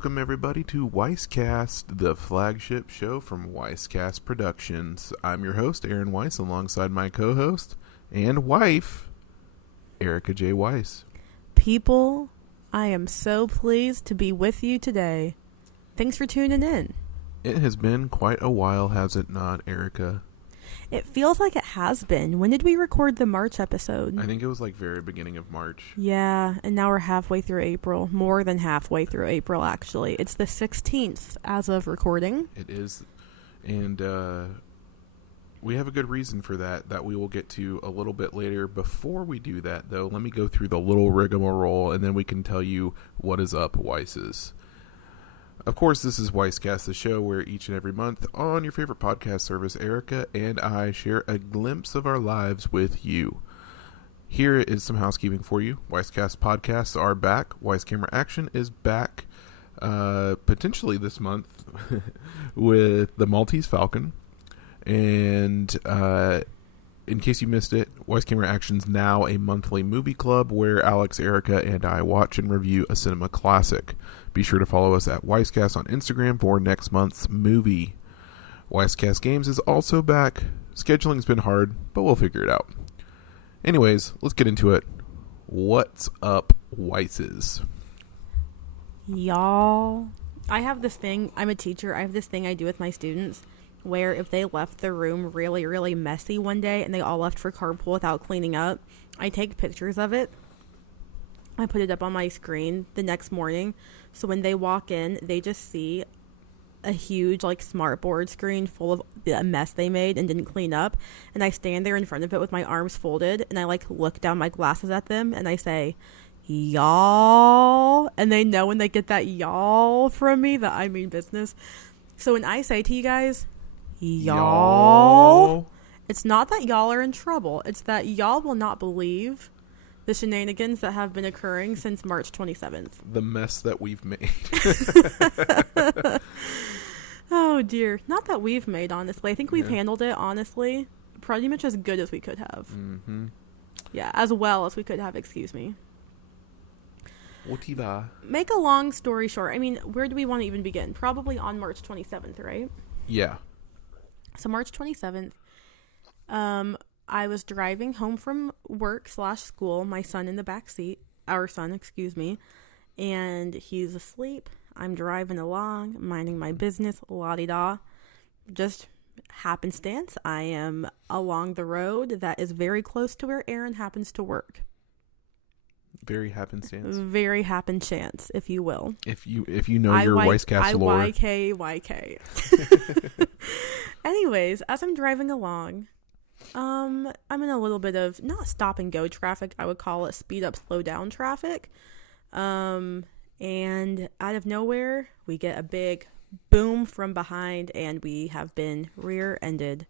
Welcome everybody to Weisscast, the flagship show from Weisscast Productions. I'm your host, Aaron Weiss, alongside my co-host and wife, Erica J. Weiss. People, I am so pleased to be with you today. Thanks for tuning in. It has been quite a while, has it not, Erica? It feels like it has been. When did we record the March episode? I think it was like very beginning of March. Yeah, and now we're halfway through April. More than halfway through April, actually. It's the 16th as of recording. It is, and we have a good reason for that we will get to a little bit later. Before we do that, though, let me go through the little rigmarole, and then we can tell you what is up, Weisses. Of course, this is Weisscast, the show where each and every month on your favorite podcast service, Erica and I share a glimpse of our lives with you. Here is some housekeeping for you. Weisscast podcasts are back. Weiss Camera Action is back potentially this month with the Maltese Falcon. And in case you missed it, Weiss Camera Action's now a monthly movie club where Alex, Erica, and I watch and review a cinema classic. Be sure to follow us at Weisscast on Instagram for next month's movie. Weisscast Games is also back. Scheduling's been hard, but we'll figure it out. Anyways, let's get into it. What's up, Weisses? Y'all, I have this thing. I'm a teacher. I have this thing I do with my students where if they left the room really, really messy one day and they all left for carpool without cleaning up, I take pictures of it. I put it up on my screen the next morning. So when they walk in, they just see a huge smartboard screen full of the mess they made and didn't clean up. And I stand there in front of it with my arms folded and I look down my glasses at them and I say, y'all. And they know when they get that y'all from me that I mean business. So when I say to you guys, y'all, it's not that y'all are in trouble. It's that y'all will not believe the shenanigans that have been occurring since March 27th. The mess that we've made. Oh, dear. Not that we've made, honestly. I think we've handled it, honestly, pretty much as good as we could have. Mm-hmm. Yeah, as well as we could have, excuse me. Whatever. Make a long story short. I mean, where do we want to even begin? Probably on March 27th, right? Yeah. So March 27th, I was driving home from work/school, my son in the back seat, our son, excuse me, and he's asleep. I'm driving along, minding my business, la-di-da. Just happenstance, I am along the road that is very close to where Aaron happens to work. Very happenstance. Very happen chance, if you will. If you know your Weisscast lore. YK. Anyways, as I'm driving along, I'm in a little bit of not stop and go traffic. I would call it speed up, slow down traffic. And out of nowhere, we get a big boom from behind and we have been rear-ended.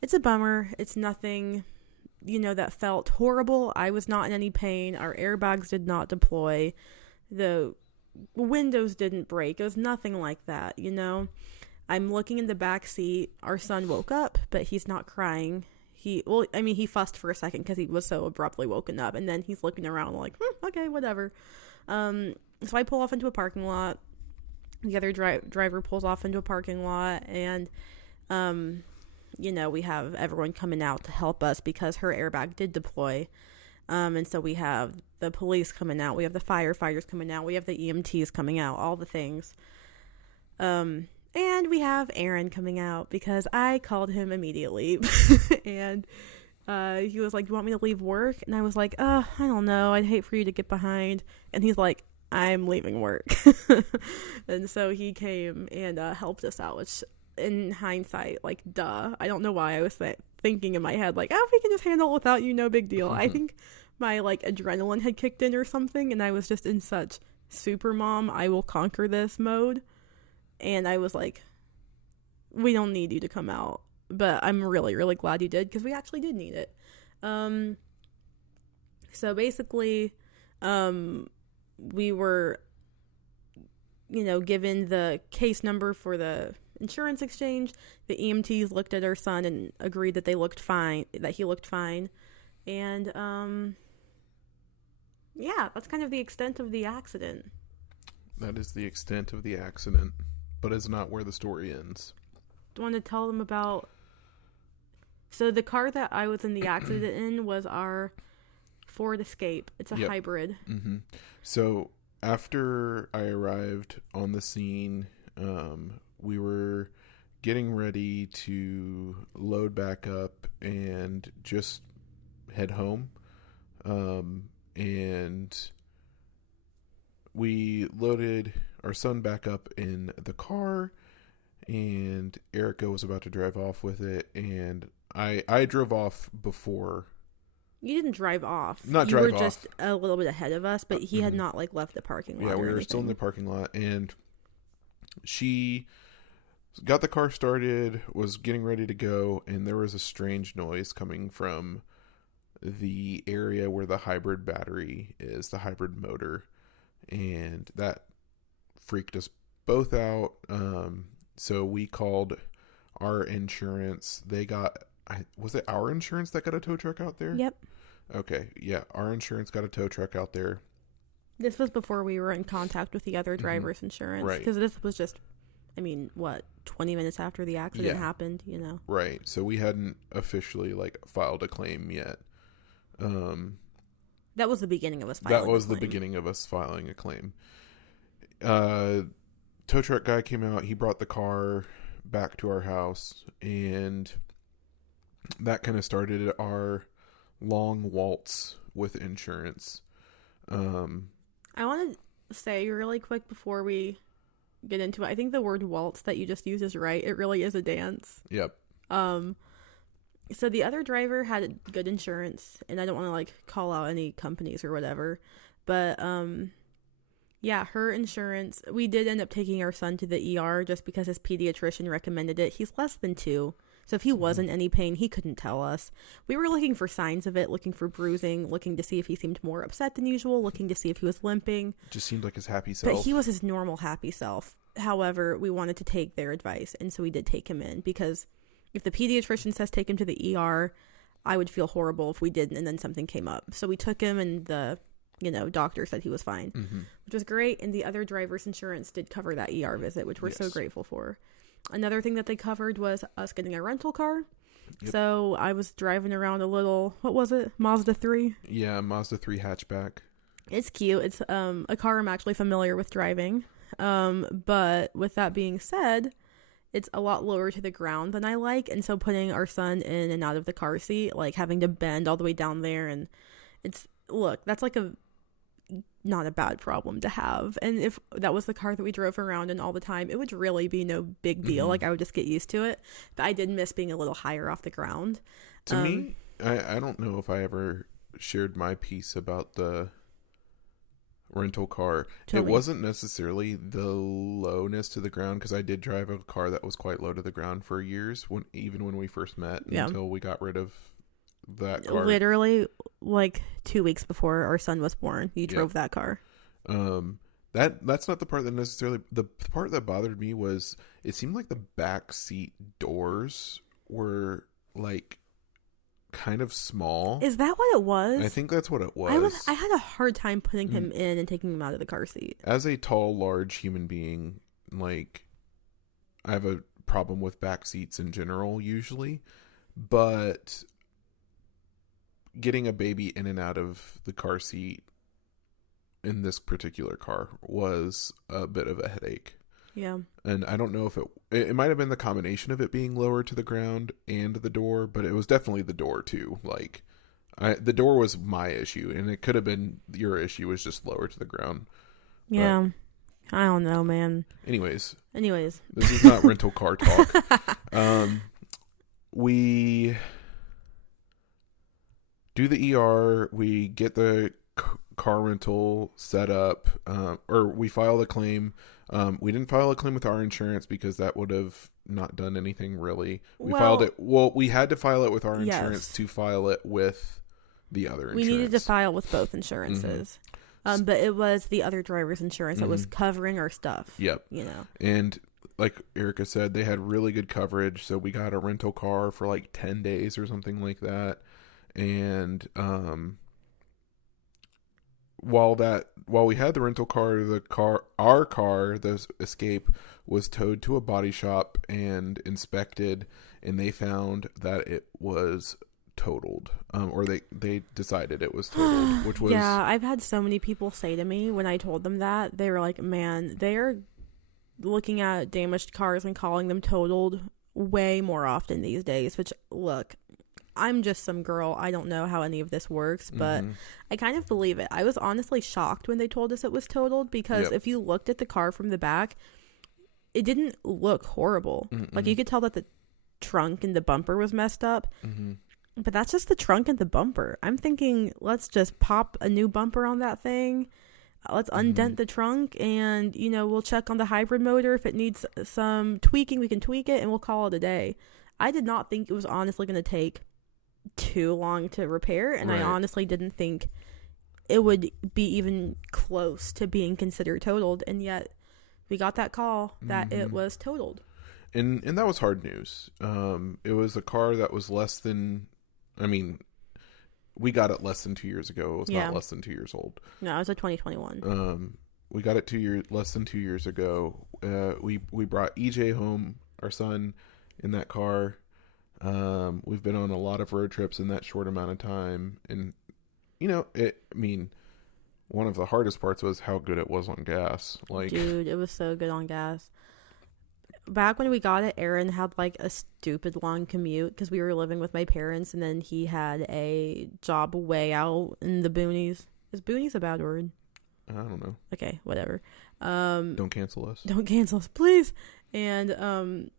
It's a bummer. It's nothing, that felt horrible. I was not in any pain. Our airbags did not deploy. The windows didn't break. It was nothing like that, I'm looking in the back seat. Our son woke up, but he's not crying. He fussed for a second because he was so abruptly woken up, and then he's looking around okay, whatever. So I pull off into a parking lot. The other driver pulls off into a parking lot, and we have everyone coming out to help us because her airbag did deploy. And so we have the police coming out, we have the firefighters coming out, we have the EMTs coming out, all the things. And we have Aaron coming out because I called him immediately. And he was like, "Do you want me to leave work?" And I was like, I don't know. I'd hate for you to get behind. And he's like, "I'm leaving work." And so he came and helped us out, which in hindsight, duh. I don't know why I was thinking in my head, we can just handle it without you, no big deal. I think my adrenaline had kicked in or something. And I was just in such super mom, I will conquer this mode. And I was like, we don't need you to come out. But I'm really, really glad you did because we actually did need it. So basically, we were, given the case number for the insurance exchange. The EMTs looked at our son and agreed that he looked fine. And, yeah, that's kind of the extent of the accident. That is the extent of the accident, but is not where the story ends. Do you want to tell them about... So the car that I was in the accident in was our Ford Escape. It's a hybrid. Mm-hmm. So after I arrived on the scene, we were getting ready to load back up and just head home. And we loaded our son back up in the car, and Erica was about to drive off with it, and I drove off before. You didn't drive off. Not you drive were off. just a little bit ahead of us, but he had not like left the parking lot. Yeah, we were anything. still in the parking lot, and she got the car started, was getting ready to go, and there was a strange noise coming from the area where the hybrid battery is, the hybrid motor, and that freaked us both out. So we called our insurance. They got, was it our insurance that got a tow truck out there? Yep. Okay, yeah, our insurance got a tow truck out there. This was before we were in contact with the other driver's insurance. Right. Because this was just, 20 minutes after the accident happened, Right. So we hadn't officially, filed a claim yet. That was the beginning of us filing That was a the claim. beginning of us filing a claim. Tow truck guy came out. He brought the car back to our house, and that kind of started our long waltz with insurance. I want to say really quick before we get into it, I think the word waltz that you just used is right. It really is a dance. Yep. So the other driver had good insurance, and I don't want to call out any companies or whatever, but yeah, her insurance, we did end up taking our son to the ER just because his pediatrician recommended it. He's less than 2. So if he wasn't any pain, he couldn't tell us. We were looking for signs of it, looking for bruising, looking to see if he seemed more upset than usual, looking to see if he was limping. Just seemed like his happy self. But he was his normal happy self. However, we wanted to take their advice, and so we did take him in, because if the pediatrician says take him to the ER, I would feel horrible if we didn't and then something came up. So we took him, and the doctor said he was fine, which was great. And the other driver's insurance did cover that ER visit, which we're so grateful for. Another thing that they covered was us getting a rental car. Yep. So I was driving around a little, what was it? Mazda 3? Yeah, Mazda 3 hatchback. It's cute. It's a car I'm actually familiar with driving. But with that being said, it's a lot lower to the ground than I like. And so putting our son in and out of the car seat, having to bend all the way down there, and that's not a bad problem to have. And if that was the car that we drove around in all the time, it would really be no big deal. I would just get used to it. But I did miss being a little higher off the ground. To me, I don't know if I ever shared my piece about the rental car. It wasn't necessarily the lowness to the ground, because I did drive a car that was quite low to the ground for years, even when we first met, until we got rid of that car. Literally 2 weeks before our son was born, you drove that car. That's not the part that necessarily, the part that bothered me was it seemed like the back seat doors were kind of small. Is that what it was? I think that's what it was. I had a hard time putting him in and taking him out of the car seat. As a tall, large human being, I have a problem with back seats in general usually, but getting a baby in and out of the car seat in this particular car was a bit of a headache. Yeah. And I don't know if it might have been the combination of it being lower to the ground and the door, but it was definitely the door too. The door was my issue, and it could have been your issue, was just lower to the ground. Yeah. But I don't know, man. Anyways. This is not rental car talk. We do the ER, we get the car rental set up, or we file the claim. We didn't file a claim with our insurance because that would have not done anything really. We filed it. Well, we had to file it with our insurance to file it with the other insurance. We needed to file with both insurances. But it was the other driver's insurance that was covering our stuff. Yep. And like Erica said, they had really good coverage. So we got a rental car for 10 days or something like that. And while we had the rental car, our car, the Escape, was towed to a body shop and inspected, and they found that it was totaled, or they decided it was totaled, which was Yeah, I've had so many people say to me when I told them that, they were like, man, they're looking at damaged cars and calling them totaled way more often these days, which, look, I'm just some girl. I don't know how any of this works, but I kind of believe it. I was honestly shocked when they told us it was totaled, because if you looked at the car from the back, it didn't look horrible. Like, you could tell that the trunk and the bumper was messed up, but that's just the trunk and the bumper. I'm thinking, let's just pop a new bumper on that thing. Let's undent the trunk, and, you know, we'll check on the hybrid motor. If it needs some tweaking, we can tweak it, and we'll call it a day. I did not think it was honestly going to take too long to repair, and I honestly didn't think it would be even close to being considered totaled, and yet we got that call that it was totaled. And that was hard news. It was a car that was less than, I mean, we got it less than 2 years ago. It was not less than 2 years old. No, it was a 2021. We got it less than 2 years ago. We brought EJ home, our son, in that car. We've been on a lot of road trips in that short amount of time, and you know, one of the hardest parts was how good it was on gas. Like, dude, it was so good on gas. Back when we got it, Aaron had like a stupid long commute because we were living with my parents, and then he had a job way out in the boonies. Is boonies a bad word? I don't know. Okay, whatever. Don't cancel us. Don't cancel us, please. And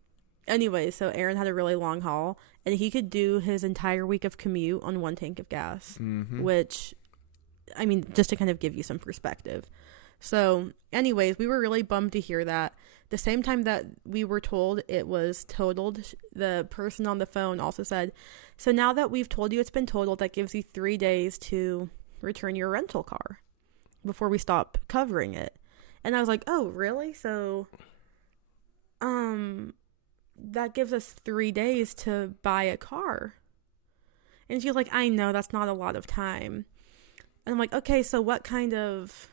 anyway, so Aaron had a really long haul, and he could do his entire week of commute on one tank of gas, which, I mean, just to kind of give you some perspective. So anyways, we were really bummed to hear that. The same time that we were told it was totaled, the person on the phone also said, so now that we've told you it's been totaled, that gives you 3 days to return your rental car before we stop covering it. And I was like, oh, really? So, that gives us 3 days to buy a car. And she's like, I know, that's not a lot of time. And I'm like, okay, so what kind of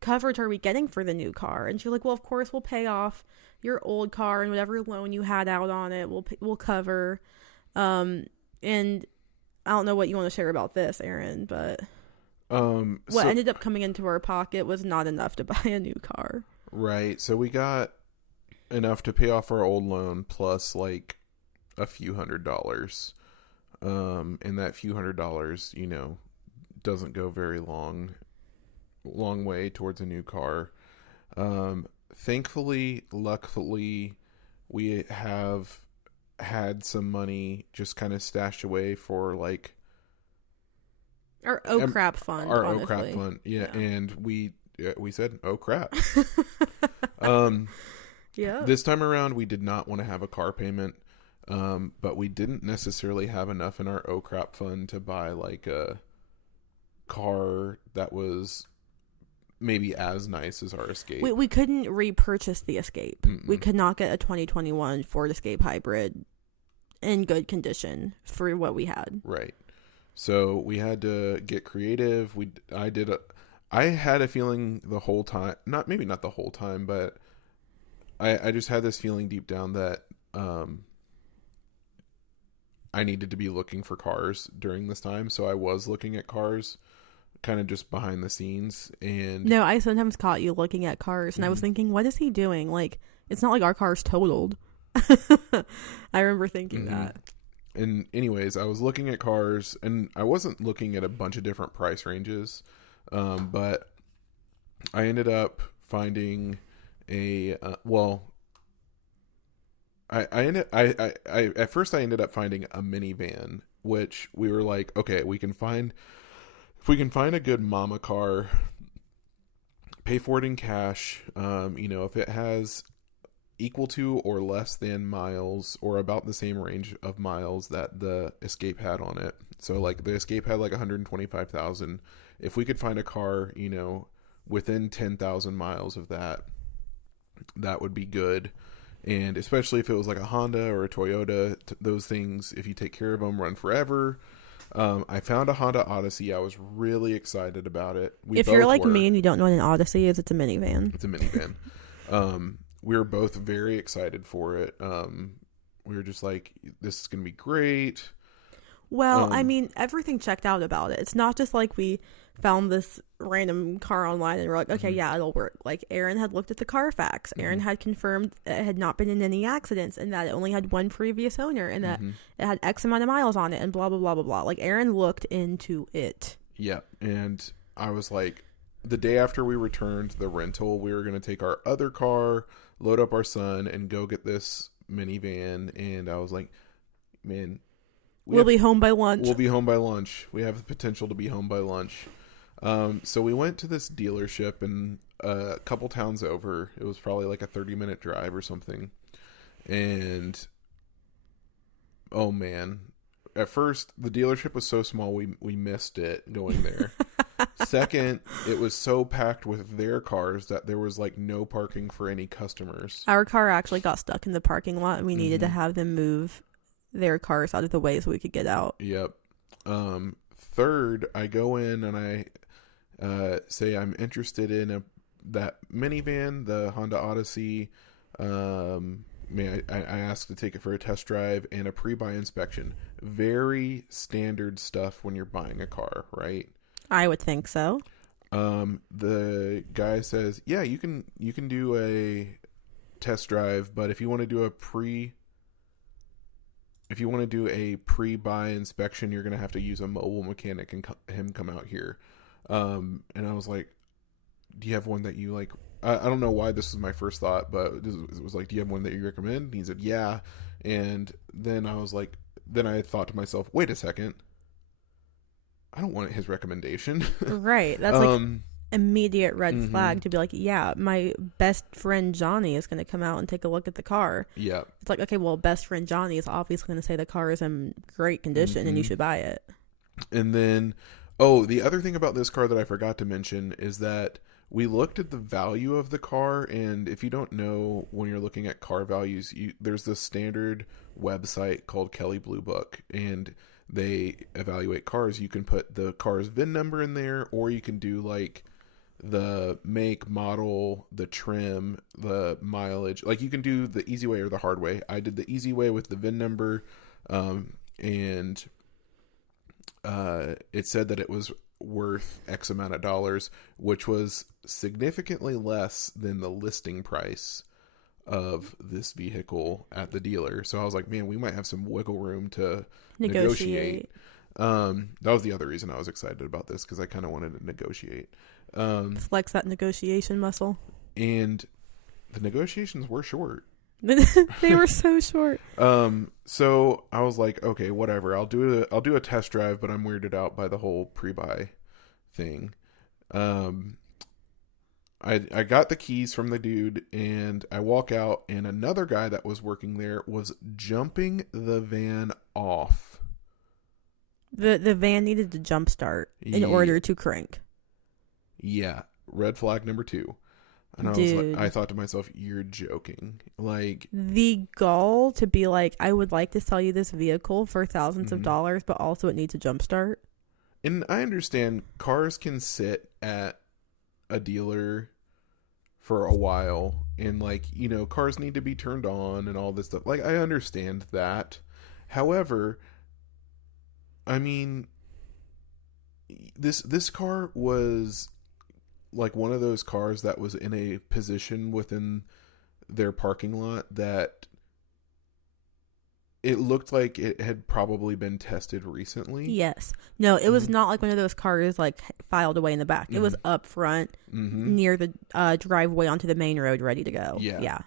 coverage are we getting for the new car? And she's like, well, of course we'll pay off your old car, and whatever loan you had out on it we'll cover. And I don't know what you want to share about this, Aaron, but what ended up coming into our pocket was not enough to buy a new car. Right. So we got enough to pay off our old loan plus like a few $100s. And that few $100s, you know, doesn't go very long way towards a new car. Thankfully, luckily, we have had some money just kind of stashed away for like our oh crap fund. Our honestly. oh crap fund, yeah. And we said oh crap. Yeah. This time around, we did not want to have a car payment, but we didn't necessarily have enough in our oh crap fund to buy like a car that was maybe as nice as our Escape. We couldn't repurchase the Escape. Mm-mm. We could not get a 2021 Ford Escape hybrid in good condition for what we had. Right. So we had to get creative. I had a feeling the whole time, maybe not the whole time, but I just had this feeling deep down that I needed to be looking for cars during this time. So I was looking at cars kind of just behind the scenes. And no, I sometimes caught you looking at cars, and I was thinking, what is he doing? Like, it's not like our car's totaled. I remember thinking that. And anyways, I was looking at cars, and I wasn't looking at a bunch of different price ranges, but I ended up finding at first I ended up finding a minivan, which we were like, okay, if we can find a good mama car, pay for it in cash, if it has equal to or less than miles or about the same range of miles that the Escape had on it. So like the Escape had like 125,000. If we could find a car, within 10,000 miles of that would be good. And especially if it was like a Honda or a Toyota, those things, if you take care of them, run forever. I found a Honda Odyssey. I was really excited about it. We If both you're like were. me and you don't know what an Odyssey is, it's a minivan. It's a minivan. We were both very excited for it. We were just like, this is going to be great. Well, I mean, everything checked out about it. It's not just like we found this random car online and we're like, okay, yeah, it'll work. Like, Aaron had looked at the Carfax. Aaron had confirmed it had not been in any accidents and that it only had one previous owner and that it had X amount of miles on it and blah, blah, blah, blah, blah. Like, Aaron looked into it. Yeah. And I was like, the day after we returned the rental, we were going to take our other car, load up our son, and go get this minivan. And I was like, man, we'll be home by lunch. We'll be home by lunch. We have the potential to be home by lunch. So we went to this dealership and a couple towns over. It was probably like a 30-minute drive or something. And oh man, at first the dealership was so small we missed it going there. Second, it was so packed with their cars that there was like no parking for any customers. Our car actually got stuck in the parking lot and we needed to have them move their cars out of the way so we could get out. Yep. Third, I go in and I say I'm interested in that minivan, the Honda Odyssey. I asked to take it for a test drive and a pre-buy inspection. Very standard stuff when you're buying a car, right? I would think so. The guy says, yeah, you can do a test drive, but if you want to do a pre-buy inspection, you're going to have to use a mobile mechanic and him come out here. And I was like, do you have one that you like? I don't know why this was my first thought, but it was like, do you have one that you recommend? And he said, yeah. And then I was like, then I thought to myself, wait a second. I don't want his recommendation. Right. That's like immediate red flag to be like, yeah, my best friend Johnny is going to come out and take a look at the car. Yeah. It's like, okay, well, best friend Johnny is obviously going to say the car is in great condition and you should buy it. And then, the other thing about this car that I forgot to mention is that we looked at the value of the car, and if you don't know, when you're looking at car values, there's this standard website called Kelley Blue Book, and they evaluate cars. You can put the car's VIN number in there, or you can do like the make, model, the trim, the mileage. Like, you can do the easy way or the hard way. I did the easy way with the VIN number, and it said that it was worth X amount of dollars, which was significantly less than the listing price of this vehicle at the dealer. So I was like, man, we might have some wiggle room to negotiate. That was the other reason I was excited about this, because I kind of wanted to negotiate. Flex that negotiation muscle. And the negotiations were short. They were so short. So I was like, okay, whatever. I'll do a test drive, but I'm weirded out by the whole pre-buy thing. I got the keys from the dude, and I walk out, and another guy that was working there was jumping the van off. The van needed to jumpstart in order to crank. Yeah, red flag number 2. And I thought to myself, you're joking. Like, the gall to be like, I would like to sell you this vehicle for thousands of dollars, but also it needs a jumpstart. And I understand cars can sit at a dealer for a while, and like, you know, cars need to be turned on and all this stuff. Like, I understand that. However, I mean, this car was like one of those cars that was in a position within their parking lot that it looked like it had probably been tested recently. Yes. No, it was not like one of those cars like filed away in the back. It was up front near the driveway onto the main road, ready to go. Yeah.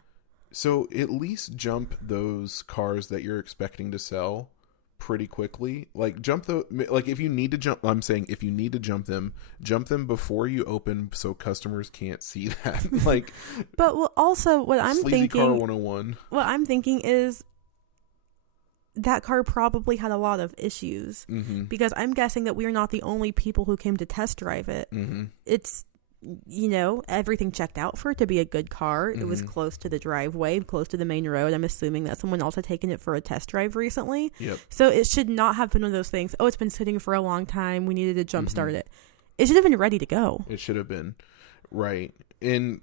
So at least jump those cars that you're expecting to sell pretty quickly. Like, if you need to jump, I'm saying if you need to jump them before you open, so customers can't see that. Like, but also what I'm thinking, car 101. What I'm thinking is that car probably had a lot of issues because I'm guessing that we're not the only people who came to test drive it. It's, everything checked out for it to be a good car. It was Mhm. close to the driveway, close to the main road. I'm assuming that someone else had taken it for a test drive recently. Yep. So it should not have been one of those things. Oh, it's been sitting for a long time. We needed to jump start Mhm. it. It should have been ready to go. It should have been. Right. And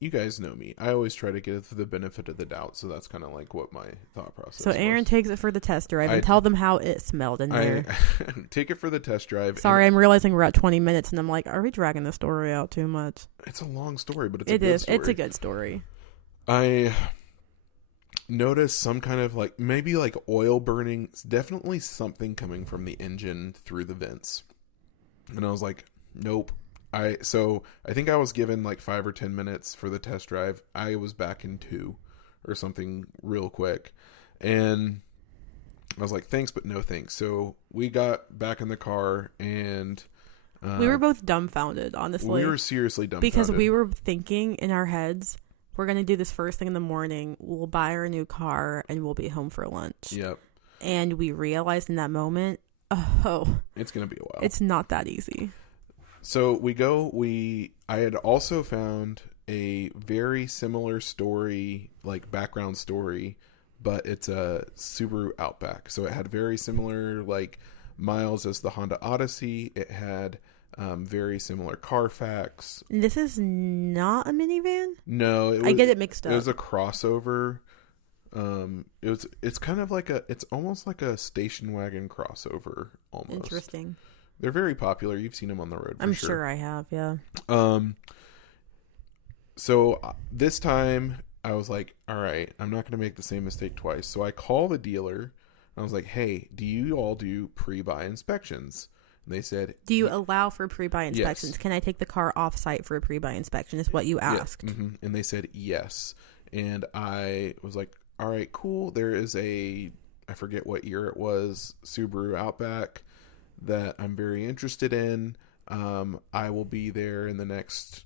you guys know me. I always try to give the benefit of the doubt, so that's kind of like what my thought process So Aaron was. takes it for the test drive and tell them how it smelled in there. I take it for the test drive. Sorry, I'm realizing we're at 20 minutes, and I'm like, are we dragging the story out too much? It's a long story, but it's It a good is. story. It's a good story. I noticed some kind of like maybe like oil burning, definitely something coming from the engine through the vents. And I was like, nope. So I think I was given like 5 or 10 minutes for the test drive. I was back in 2 or something real quick. And I was like, thanks, but no thanks. So we got back in the car and we were both dumbfounded, honestly. We were seriously dumbfounded. Because we were thinking in our heads, we're going to do this first thing in the morning. We'll buy our new car and we'll be home for lunch. Yep. And we realized in that moment, it's going to be a while. It's not that easy. So I had also found a very similar story, like background story, but it's a Subaru Outback. So it had very similar like miles as the Honda Odyssey. It had very similar Carfax. This is not a minivan? No, I get it mixed up. It was a crossover. It's kind of like it's almost like a station wagon crossover almost. Interesting. They're very popular. You've seen them on the road. I'm sure I have. Yeah. So this time I was like, all right, I'm not going to make the same mistake twice. So I call the dealer and I was like, hey, do you all do pre-buy inspections? And they said, do you allow for pre-buy inspections? Yes. Can I take the car off site for a pre-buy inspection is what you asked. Yeah. Mm-hmm. And they said yes. And I was like, all right, cool. There is I forget what year it was, Subaru Outback that I'm very interested in. I will be there in the next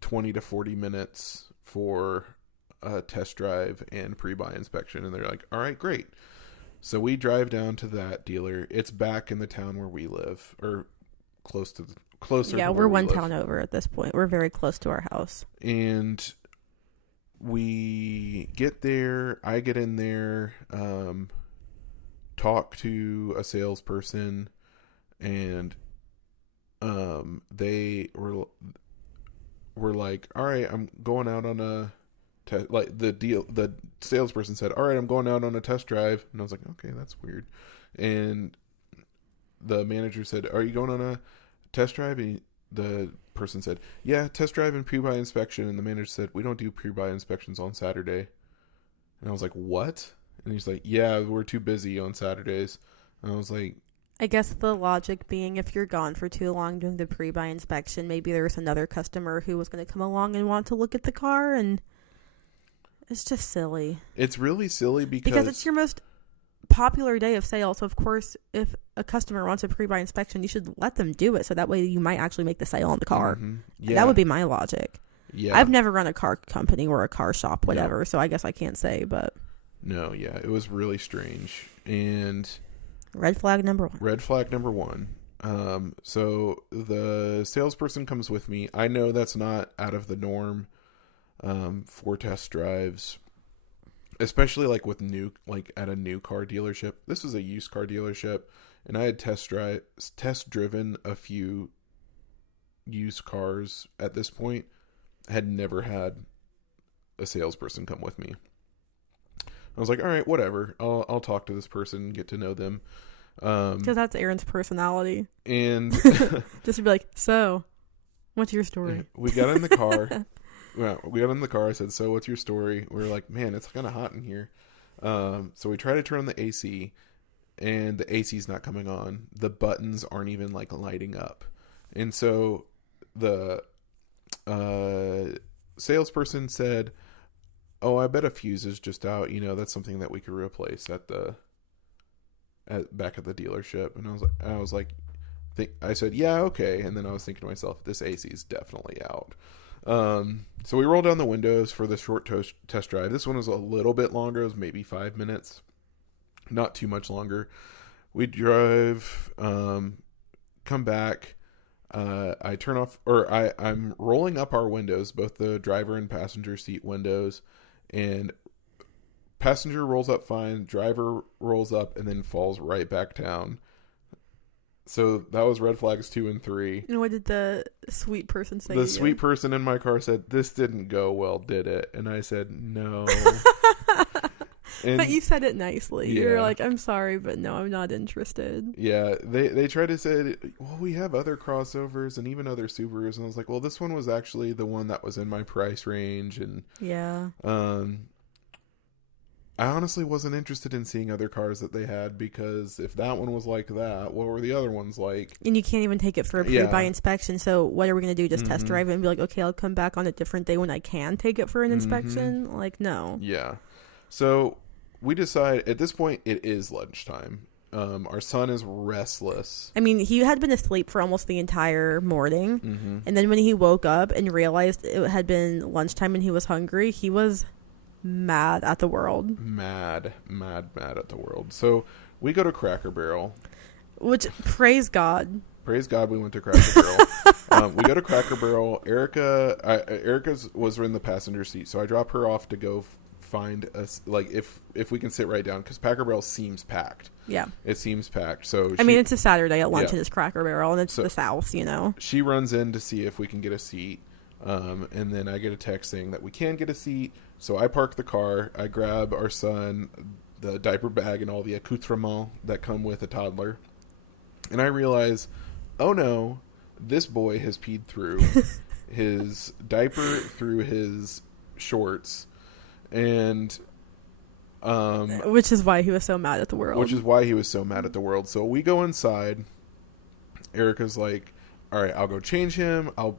20 to 40 minutes for a test drive and pre-buy inspection. And they're like, all right, great. So we drive down to that dealer. It's back in the town where we live, or closer. Yeah, to we're one live. town over at this point. We're very close to our house. And we get there. I get in there, talk to a salesperson, and they were like, all right, I'm going out on a the salesperson said, all right, I'm going out on a test drive. And I was like, okay, that's weird. And the manager said, are you going on a test drive? And the person said, yeah, test drive and pre-buy inspection. And the manager said, we don't do pre-buy inspections on Saturday. And I was like, what? And he's like, yeah, we're too busy on Saturdays. And I was like, I guess the logic being if you're gone for too long doing the pre-buy inspection, maybe there's another customer who was going to come along and want to look at the car, and it's just silly. It's really silly because it's your most popular day of sale. So, of course, if a customer wants a pre-buy inspection, you should let them do it. So that way you might actually make the sale on the car. Mm-hmm. Yeah. That would be my logic. Yeah. I've never run a car company or a car shop, whatever. No. So I guess I can't say, but. No, yeah. It was really strange. And red flag number one. Red flag number one. So the salesperson comes with me. I know that's not out of the norm for test drives, especially like with at a new car dealership. This was a used car dealership, and I had test driven a few used cars at this point. I had never had a salesperson come with me. I was like, all right, whatever. I'll talk to this person, get to know them. Because that's Aaron's personality. And just to be like, so, what's your story? We got in the car. We got in the car. I said, so what's your story? We were like, man, it's kind of hot in here. So we try to turn on the AC, and the AC's not coming on. The buttons aren't even like lighting up. And so the salesperson said, oh, I bet a fuse is just out. You know, that's something that we could replace back at the dealership. And I was like, I said, yeah, okay. And then I was thinking to myself, this AC is definitely out. So we rolled down the windows for the short test drive. This one was a little bit longer. It was maybe 5 minutes, not too much longer. We drive, come back. I turn off, or I'm rolling up our windows, both the driver and passenger seat windows, and passenger rolls up fine, driver rolls up, and then falls right back down. So that was red flags 2 and 3. And what did the sweet person say? The sweet person in my car said, "This didn't go well, did it?" And I said, "No." But you said it nicely. Yeah. You're like, "I'm sorry, but no, I'm not interested." Yeah, they tried to say, well, we have other crossovers and even other Subarus, and I was like, well, this one was actually the one that was in my price range, and yeah, I honestly wasn't interested in seeing other cars that they had, because if that one was like that, what were the other ones like? and you can't even take it for a pre-buy inspection. So what are we gonna do? Just test drive it and be like, okay, I'll come back on a different day when I can take it for an inspection? Like, no. Yeah. So we decide at this point it is lunchtime. Our son is restless. I mean, he had been asleep for almost the entire morning, and then when he woke up and realized it had been lunchtime and he was hungry, he was mad at the world. Mad at the world. So we go to Cracker Barrel. Which, praise God. Praise God, we went to Cracker Barrel. We go to Cracker Barrel. Erica's was in the passenger seat, so I drop her off to go find us, like, if we can sit right down, because Cracker Barrel seems packed. Yeah, it seems packed. So I mean, it's a Saturday at lunch and it's Cracker Barrel, and it's the South, you know. She runs in to see if we can get a seat, and then I get a text saying that we can get a seat. So I park the car. I grab our son, the diaper bag, and all the accoutrements that come with a toddler, and I realize, oh no, this boy has peed through his diaper, through his shorts. And which is why he was so mad at the world. So we go inside. Erica's like, all right, I'll go change him. I'll,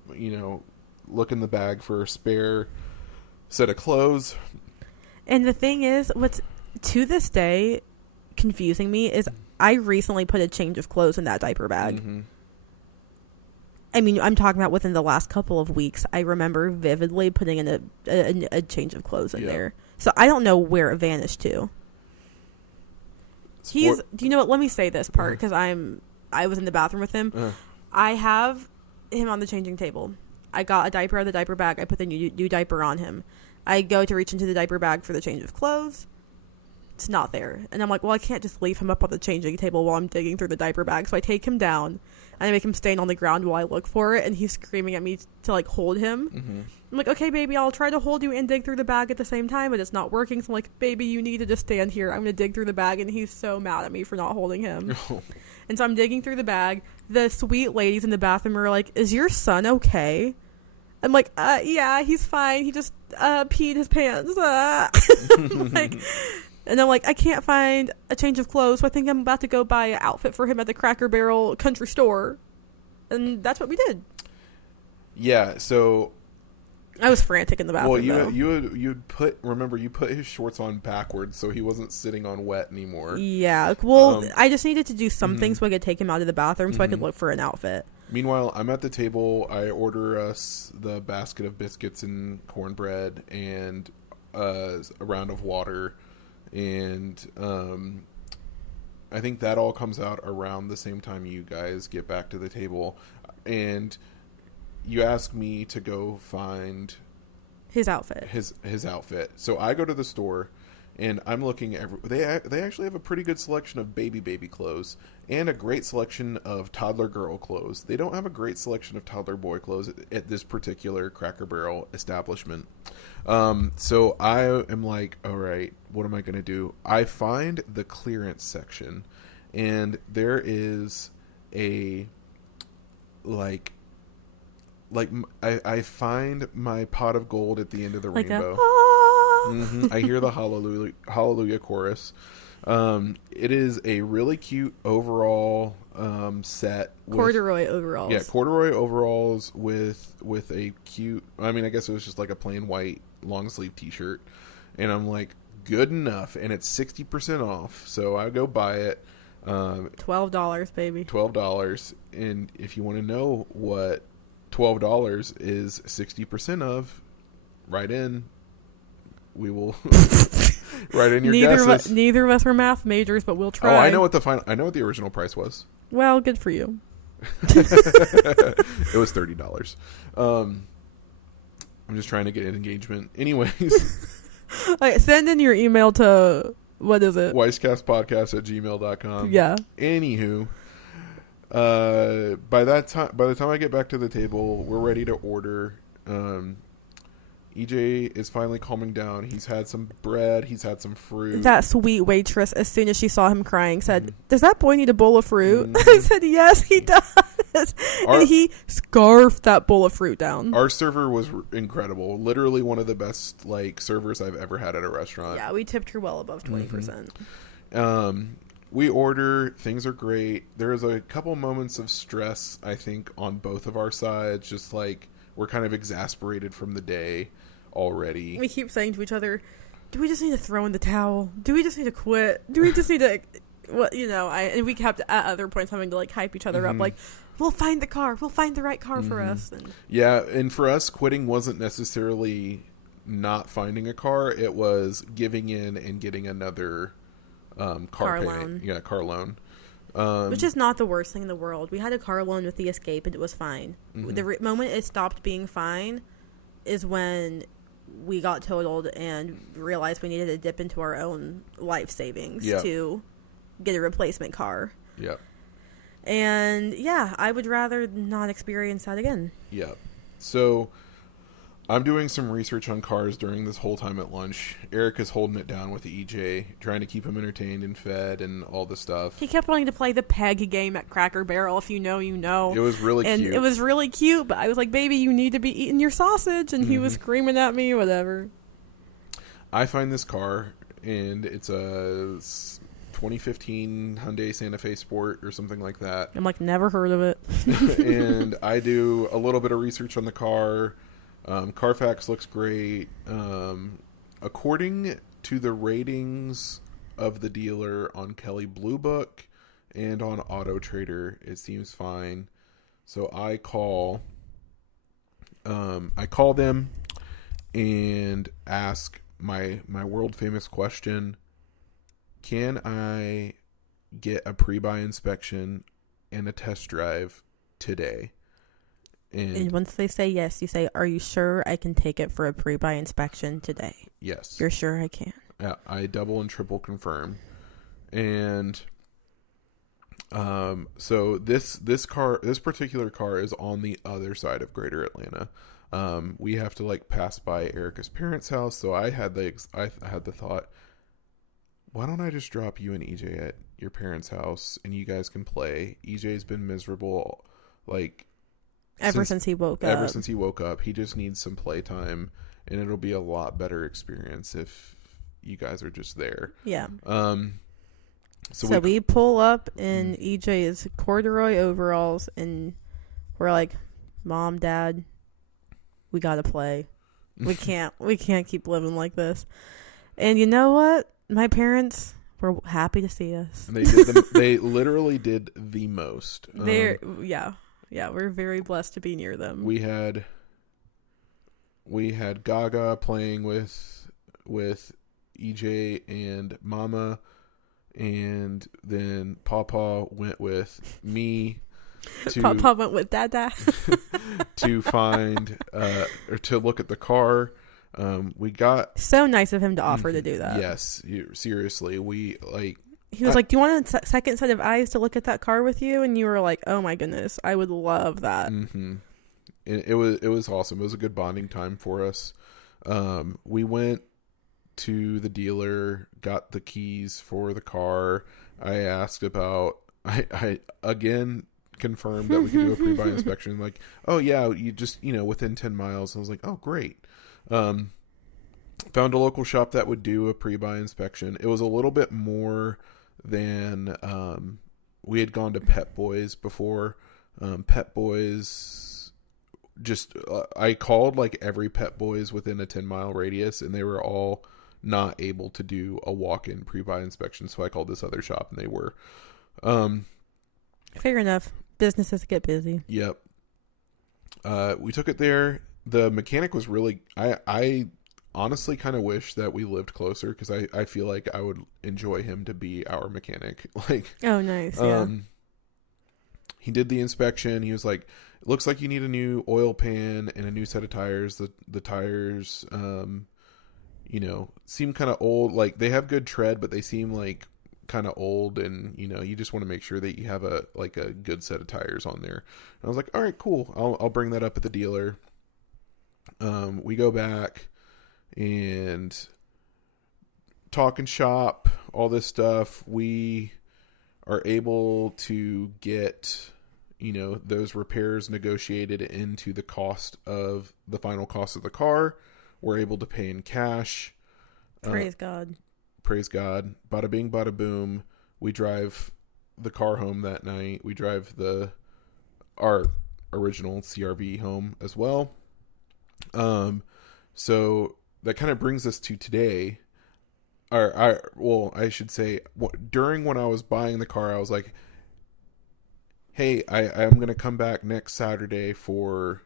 look in the bag for a spare set of clothes. And the thing is, what's to this day confusing me is I recently put a change of clothes in that diaper bag. I mean, I'm talking about within the last couple of weeks. I remember vividly putting in a change of clothes in there. So I don't know where it vanished to. Do you know what? Let me say this part, because I was in the bathroom with him. I have him on the changing table. I got a diaper out of the diaper bag. I put the new diaper on him. I go to reach into the diaper bag for the change of clothes. It's not there. And I'm like, well, I can't just leave him up on the changing table while I'm digging through the diaper bag. So I take him down and I make him stand on the ground while I look for it. And he's screaming at me to, like, hold him. I'm like, okay, baby, I'll try to hold you and dig through the bag at the same time, but it's not working. So I'm like, baby, you need to just stand here. I'm going to dig through the bag. And he's so mad at me for not holding him. And so I'm digging through the bag. The sweet ladies in the bathroom are like, is your son okay? I'm like, yeah, he's fine. He just peed his pants. And I'm like, I can't find a change of clothes, so I think I'm about to go buy an outfit for him at the Cracker Barrel country store. And that's what we did. Yeah, so I was frantic in the bathroom. Well, you put his shorts on backwards, so he wasn't sitting on wet anymore. Yeah, well, I just needed to do something so I could take him out of the bathroom so I could look for an outfit. Meanwhile, I'm at the table. I order us the basket of biscuits and cornbread and a round of water. And I think that all comes out around the same time you guys get back to the table. And you ask me to go find his outfit. His outfit. So I go to the store, and I'm looking they actually have a pretty good selection of baby clothes and a great selection of toddler girl clothes. They don't have a great selection of toddler boy clothes at this particular Cracker Barrel establishment. So I am like, all right, what am I going to do? I find the clearance section, and there is a I find my pot of gold at the end of the rainbow. I hear the hallelujah chorus. It is a really cute overall set. Corduroy overalls. Yeah, corduroy overalls with a cute, I mean, I guess it was just like a plain white long sleeve t-shirt. And I'm like, good enough. And it's 60% off. So I go buy it. $12, baby. $12. And if you want to know what $12 is 60% of, write in. We will write in your guesses. Neither of us are math majors, but we'll try. Oh, I know what the original price was. Well, good for you. It was $30. I'm just trying to get an engagement. Anyways. Send in your email to, what is it? weisscastpodcast@gmail.com. Yeah. Anywho, by the time I get back to the table, we're ready to order. EJ is finally calming down. He's had some bread. He's had some fruit. That sweet waitress, as soon as she saw him crying, said, "Does that boy need a bowl of fruit?" I said, "Yes, he does." And he scarfed that bowl of fruit down. Our server was incredible. Literally one of the best servers I've ever had at a restaurant. Yeah, we tipped her well above 20%. We order. Things are great. There's a couple moments of stress, I think, on both of our sides. Just like we're kind of exasperated from the day already. We keep saying to each other, "Do we just need to throw in the towel? Do we just need to quit? Do we just need to..." Well, and we kept at other points having to like hype each other up, like, "We'll find the car. We'll find the right car for us." Yeah, and for us, quitting wasn't necessarily not finding a car. It was giving in and getting another car loan. Yeah, car loan. Which is not the worst thing in the world. We had a car loan with the Escape, and it was fine. The moment it stopped being fine is when we got totaled and realized we needed to dip into our own life savings to get a replacement car. Yeah. And yeah, I would rather not experience that again. Yeah. So I'm doing some research on cars during this whole time at lunch. Eric is holding it down with EJ, trying to keep him entertained and fed and all the stuff. He kept wanting to play the peg game at Cracker Barrel. If you know, you know. It was really cute. And it was really cute, but I was like, "Baby, you need to be eating your sausage." And he was screaming at me, whatever. I find this car, and it's a 2015 Hyundai Santa Fe Sport or something like that. I'm like, never heard of it. And I do a little bit of research on the car. Carfax looks great. According to the ratings of the dealer on Kelley Blue Book and on Auto Trader, it seems fine. So I call them and ask my world famous question: can I get a pre-buy inspection and a test drive today? And once they say yes, you say, "Are you sure I can take it for a pre-buy inspection today?" Yes. You're sure I can? Yeah, I double and triple confirm. And so this particular car is on the other side of Greater Atlanta. We have to like pass by Erica's parents' house, so I had the thought, why don't I just drop you and EJ at your parents' house and you guys can play? EJ's been miserable like Ever since he woke up. He just needs some playtime, and it'll be a lot better experience if you guys are just there. Yeah. So we pull up in EJ's corduroy overalls, and we're like, "Mom, Dad, we gotta play. We can't keep living like this." And you know what? My parents were happy to see us. They literally did the most. Yeah, we're very blessed to be near them. We had Gaga playing with EJ and Mama, and then Papa went with me. Papa went with Dada to find or to look at the car. We got so nice of him to offer to do that. Yes, seriously, we like. He was like, "Do you want a second set of eyes to look at that car with you?" And you were like, "Oh my goodness, I would love that." It was awesome. It was a good bonding time for us. We went to the dealer, got the keys for the car. I asked about. I again confirmed that we could do a pre-buy inspection. Like, oh yeah, you just within 10 miles. I was like, oh great. Found a local shop that would do a pre-buy inspection. It was a little bit more than we had gone to Pep Boys before. Pep Boys, just I called like every Pep Boys within a 10-mile radius, and they were all not able to do a walk-in pre-buy inspection. So I called this other shop, and they were. Fair enough. Businesses get busy. Yep. We took it there. The mechanic was really. I honestly kind of wish that we lived closer, because I feel like I would enjoy him to be our mechanic. Like, oh, nice. Yeah. he did the inspection. He was like, it looks like you need a new oil pan and a new set of tires. The tires, seem kind of old. Like, they have good tread, but they seem like kind of old, and you just want to make sure that you have a good set of tires on there. And I was like, all right, cool. I'll bring that up at the dealer. We go back and talk and shop, all this stuff. We are able to get those repairs negotiated into the final cost of the car. We're able to pay in cash. Praise God. Praise God. Bada bing, bada boom. We drive the car home that night. We drive our original CRV home as well. So that kind of brings us to today. I should say, during when I was buying the car, I was like, hey, I'm going to come back next Saturday for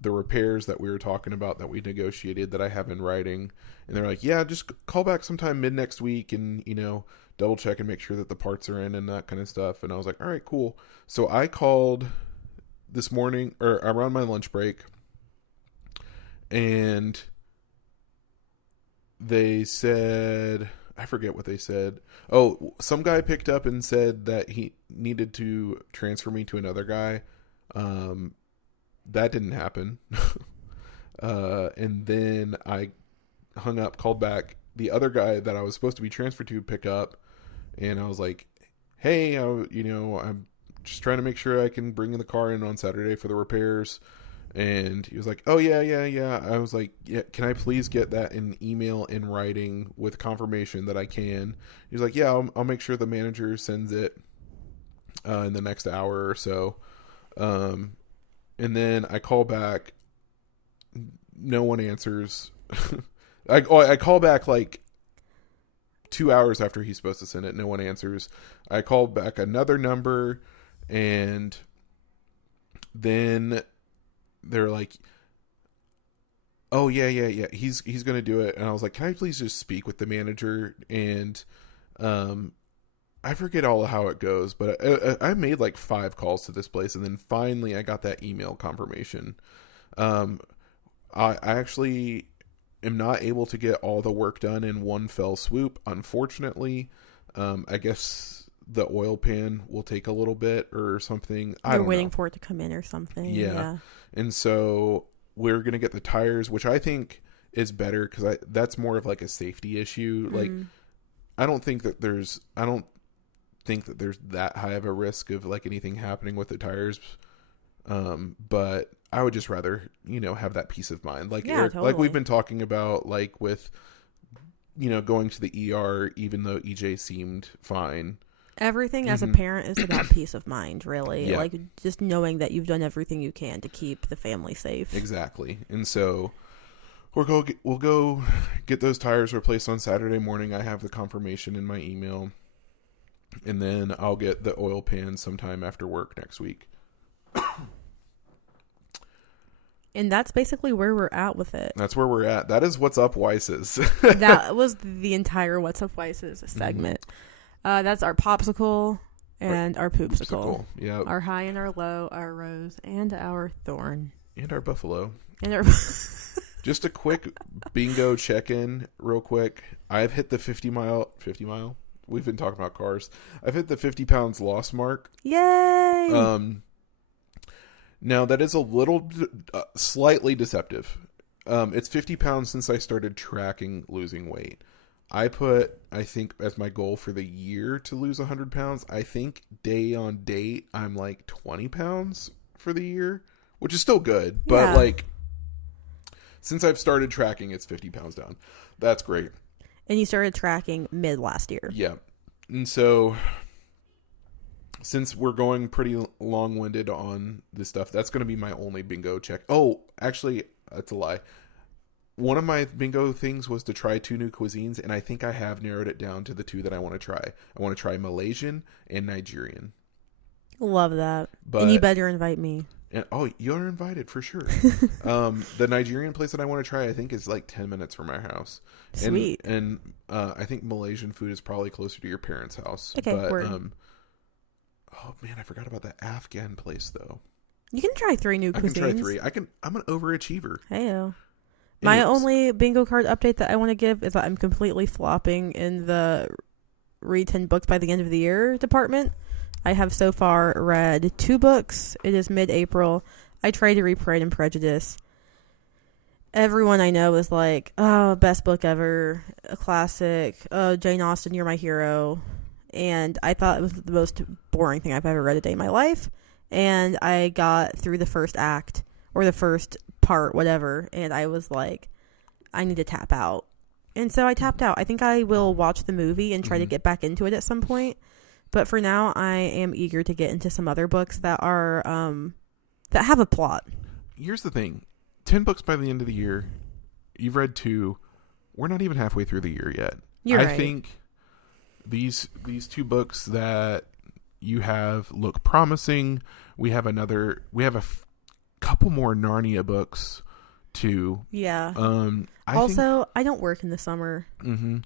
the repairs that we were talking about that we negotiated that I have in writing. And they're like, yeah, just call back sometime mid next week and, double check and make sure that the parts are in and that kind of stuff. And I was like, all right, cool. So I called this morning or around my lunch break, and they said, I forget what they said. Oh, some guy picked up and said that he needed to transfer me to another guy. That didn't happen. And then I hung up, called back. The other guy that I was supposed to be transferred to pick up, and I was like, hey, I'm just trying to make sure I can bring the car in on Saturday for the repairs. And he was like, oh, yeah. I was like, yeah, can I please get that in email in writing with confirmation that I can? He was like, yeah, I'll make sure the manager sends it in the next hour or so. And then I call back. No one answers. I call back like 2 hours after he's supposed to send it. No one answers. I called back another number, and then they're like, oh yeah, he's gonna do it. And I was like, can I please just speak with the manager? And I forget all of how it goes, but I made like 5 calls to this place, and then finally I got that email confirmation. I actually am not able to get all the work done in one fell swoop, unfortunately. I guess the oil pan will take a little bit or something. You're waiting for it to come in or something. Yeah. And so we're going to get the tires, which I think is better because that's more of like a safety issue. Like, I don't think that there's that high of a risk of like anything happening with the tires. But I would just rather, have that peace of mind. Like, totally. Like we've been talking about, like with, going to the ER, even though EJ seemed fine. Everything as a parent is about peace of mind, really. Yeah. Like, just knowing that you've done everything you can to keep the family safe. Exactly. And so we'll go get those tires replaced on Saturday morning. I have the confirmation in my email. And then I'll get the oil pan sometime after work next week. And that's basically where we're at with it. That's where we're at. That is What's Up, Weisses. That was the entire What's Up Weisses segment. That's our popsicle and our poopsicle. Yeah. Our high and our low, our rose and our thorn. And our buffalo. And our Just a quick bingo check-in real quick. I've hit the 50 mile. We've been talking about cars. I've hit the 50 pounds loss mark. Yay! Now that is a little slightly deceptive. It's 50 pounds since I started tracking losing weight. I think as my goal for the year to lose 100 pounds. I think day on date, I'm like 20 pounds for the year, which is still good. But like, since I've started tracking, it's 50 pounds down. That's great. And you started tracking mid last year. Yeah. And so, since we're going pretty long-winded on this stuff, that's going to be my only bingo check. Oh, actually, that's a lie. One of my bingo things was to try 2 new cuisines, and I think I have narrowed it down to the 2 that I want to try. I want to try Malaysian and Nigerian. Love that. And you better invite me. And, you're invited for sure. The Nigerian place that I want to try, I think, is like 10 minutes from my house. Sweet. And I think Malaysian food is probably closer to your parents' house. Okay, but, word. Oh man, I forgot about that Afghan place though. You can try 3 new cuisines. I can try 3. I'm an overachiever. Heyo. My Anyways. only bingo card update that I want to give is that I'm completely flopping in the read 10 books by the end of the year department. I have so far read 2 books. It is mid-April. I tried to read Pride and Prejudice. Everyone I know is like, oh, best book ever, a classic, Jane Austen, you're my hero. And I thought it was the most boring thing I've ever read a day in my life. And I got through the first act, or the first part, whatever, and I was like, I need to tap out. And so I tapped out. I think I will watch the movie and try to get back into it at some point. But for now, I am eager to get into some other books that are, that have a plot. Here's the thing. 10 books by the end of the year. You've read 2. We're not even halfway through the year yet. You're right. I think these 2 books that you have look promising. We have a couple more Narnia books too. Yeah. I don't work in the summer. Mm-hmm.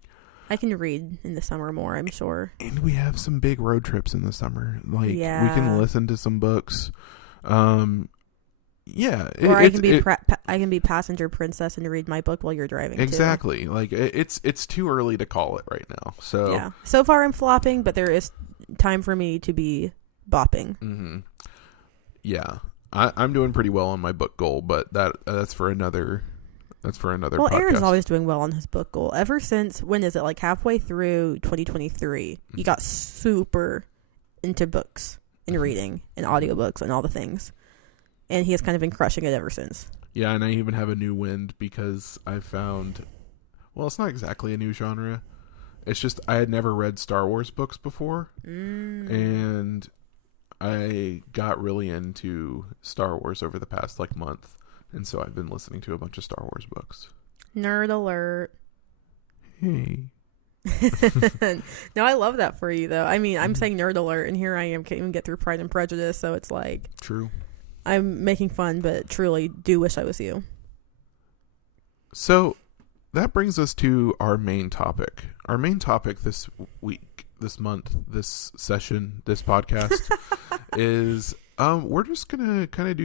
I can read in the summer more, I'm sure. And we have some big road trips in the summer. Like, we can listen to some books. Yeah. Or I can be passenger princess and read my book while you're driving. Exactly. Too. Like, it's too early to call it right now. So yeah. So far I'm flopping, but there is time for me to be bopping. Mm-hmm. Yeah. I'm doing pretty well on my book goal, but that's for another podcast. Well, Aaron's always doing well on his book goal. Ever since, when is it, like halfway through 2023, he got super into books and reading and audiobooks and all the things. And he has kind of been crushing it ever since. Yeah, and I even have a new wind because I found, well, it's not exactly a new genre. It's just I had never read Star Wars books before. And I got really into Star Wars over the past month, and so I've been listening to a bunch of Star Wars books. Nerd alert. Hey. No, I love that for you, though. I mean, I'm saying nerd alert, and here I am, can't even get through Pride and Prejudice, so it's like... True. I'm making fun, but truly do wish I was you. So, that brings us to our main topic. Our main topic this week, this month, this session, this podcast is we're just gonna kind of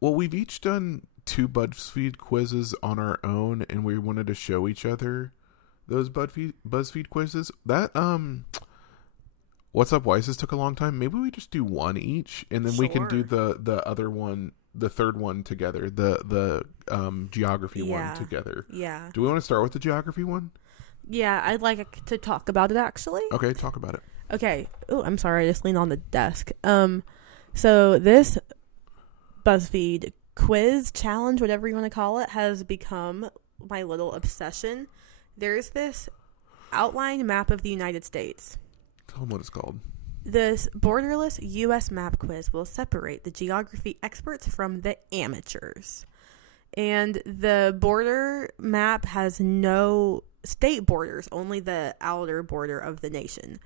we've each done 2 BuzzFeed quizzes on our own, and we wanted to show each other those BuzzFeed quizzes. That What's Up Weisses took a long time. Maybe we just do 1 each, and then we can do the other one, the third one together, the geography one together. Yeah. Do we want to start with the geography one? Yeah, I'd like to talk about it, actually. Okay, talk about it. Okay. Oh, I'm sorry. I just leaned on the desk. So this BuzzFeed quiz challenge, whatever you want to call it, has become my little obsession. There's this outline map of the United States. Tell them what it's called. This borderless U.S. map quiz will separate the geography experts from the amateurs. And the border map has no state borders, only the outer border of the nation.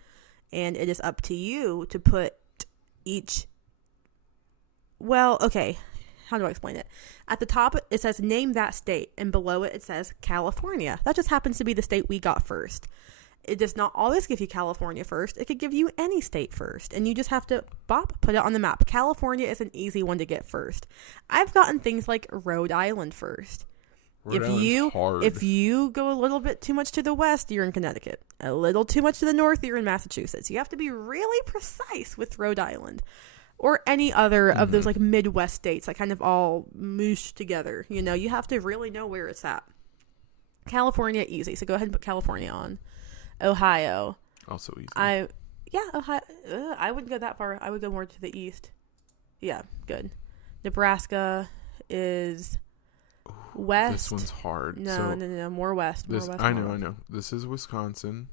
And it is up to you to put each... Well, okay. How do I explain it? At the top, it says, name that state. And below it, it says California. That just happens to be the state we got first. It does not always give you California first. It could give you any state first. And you just have to, put it on the map. California is an easy one to get first. I've gotten things like Rhode Island first. If you go a little bit too much to the west, you're in Connecticut. A little too much to the north, you're in Massachusetts. You have to be really precise with Rhode Island. Or any other of those Midwest states that kind of all moosh together. You know, you have to really know where it's at. California, easy. So go ahead and put California on. Ohio. Also easy. Ohio. I wouldn't go that far. I would go more to the east. Yeah, good. Nebraska is west. This one's hard. No, more west. I know. This is Wisconsin.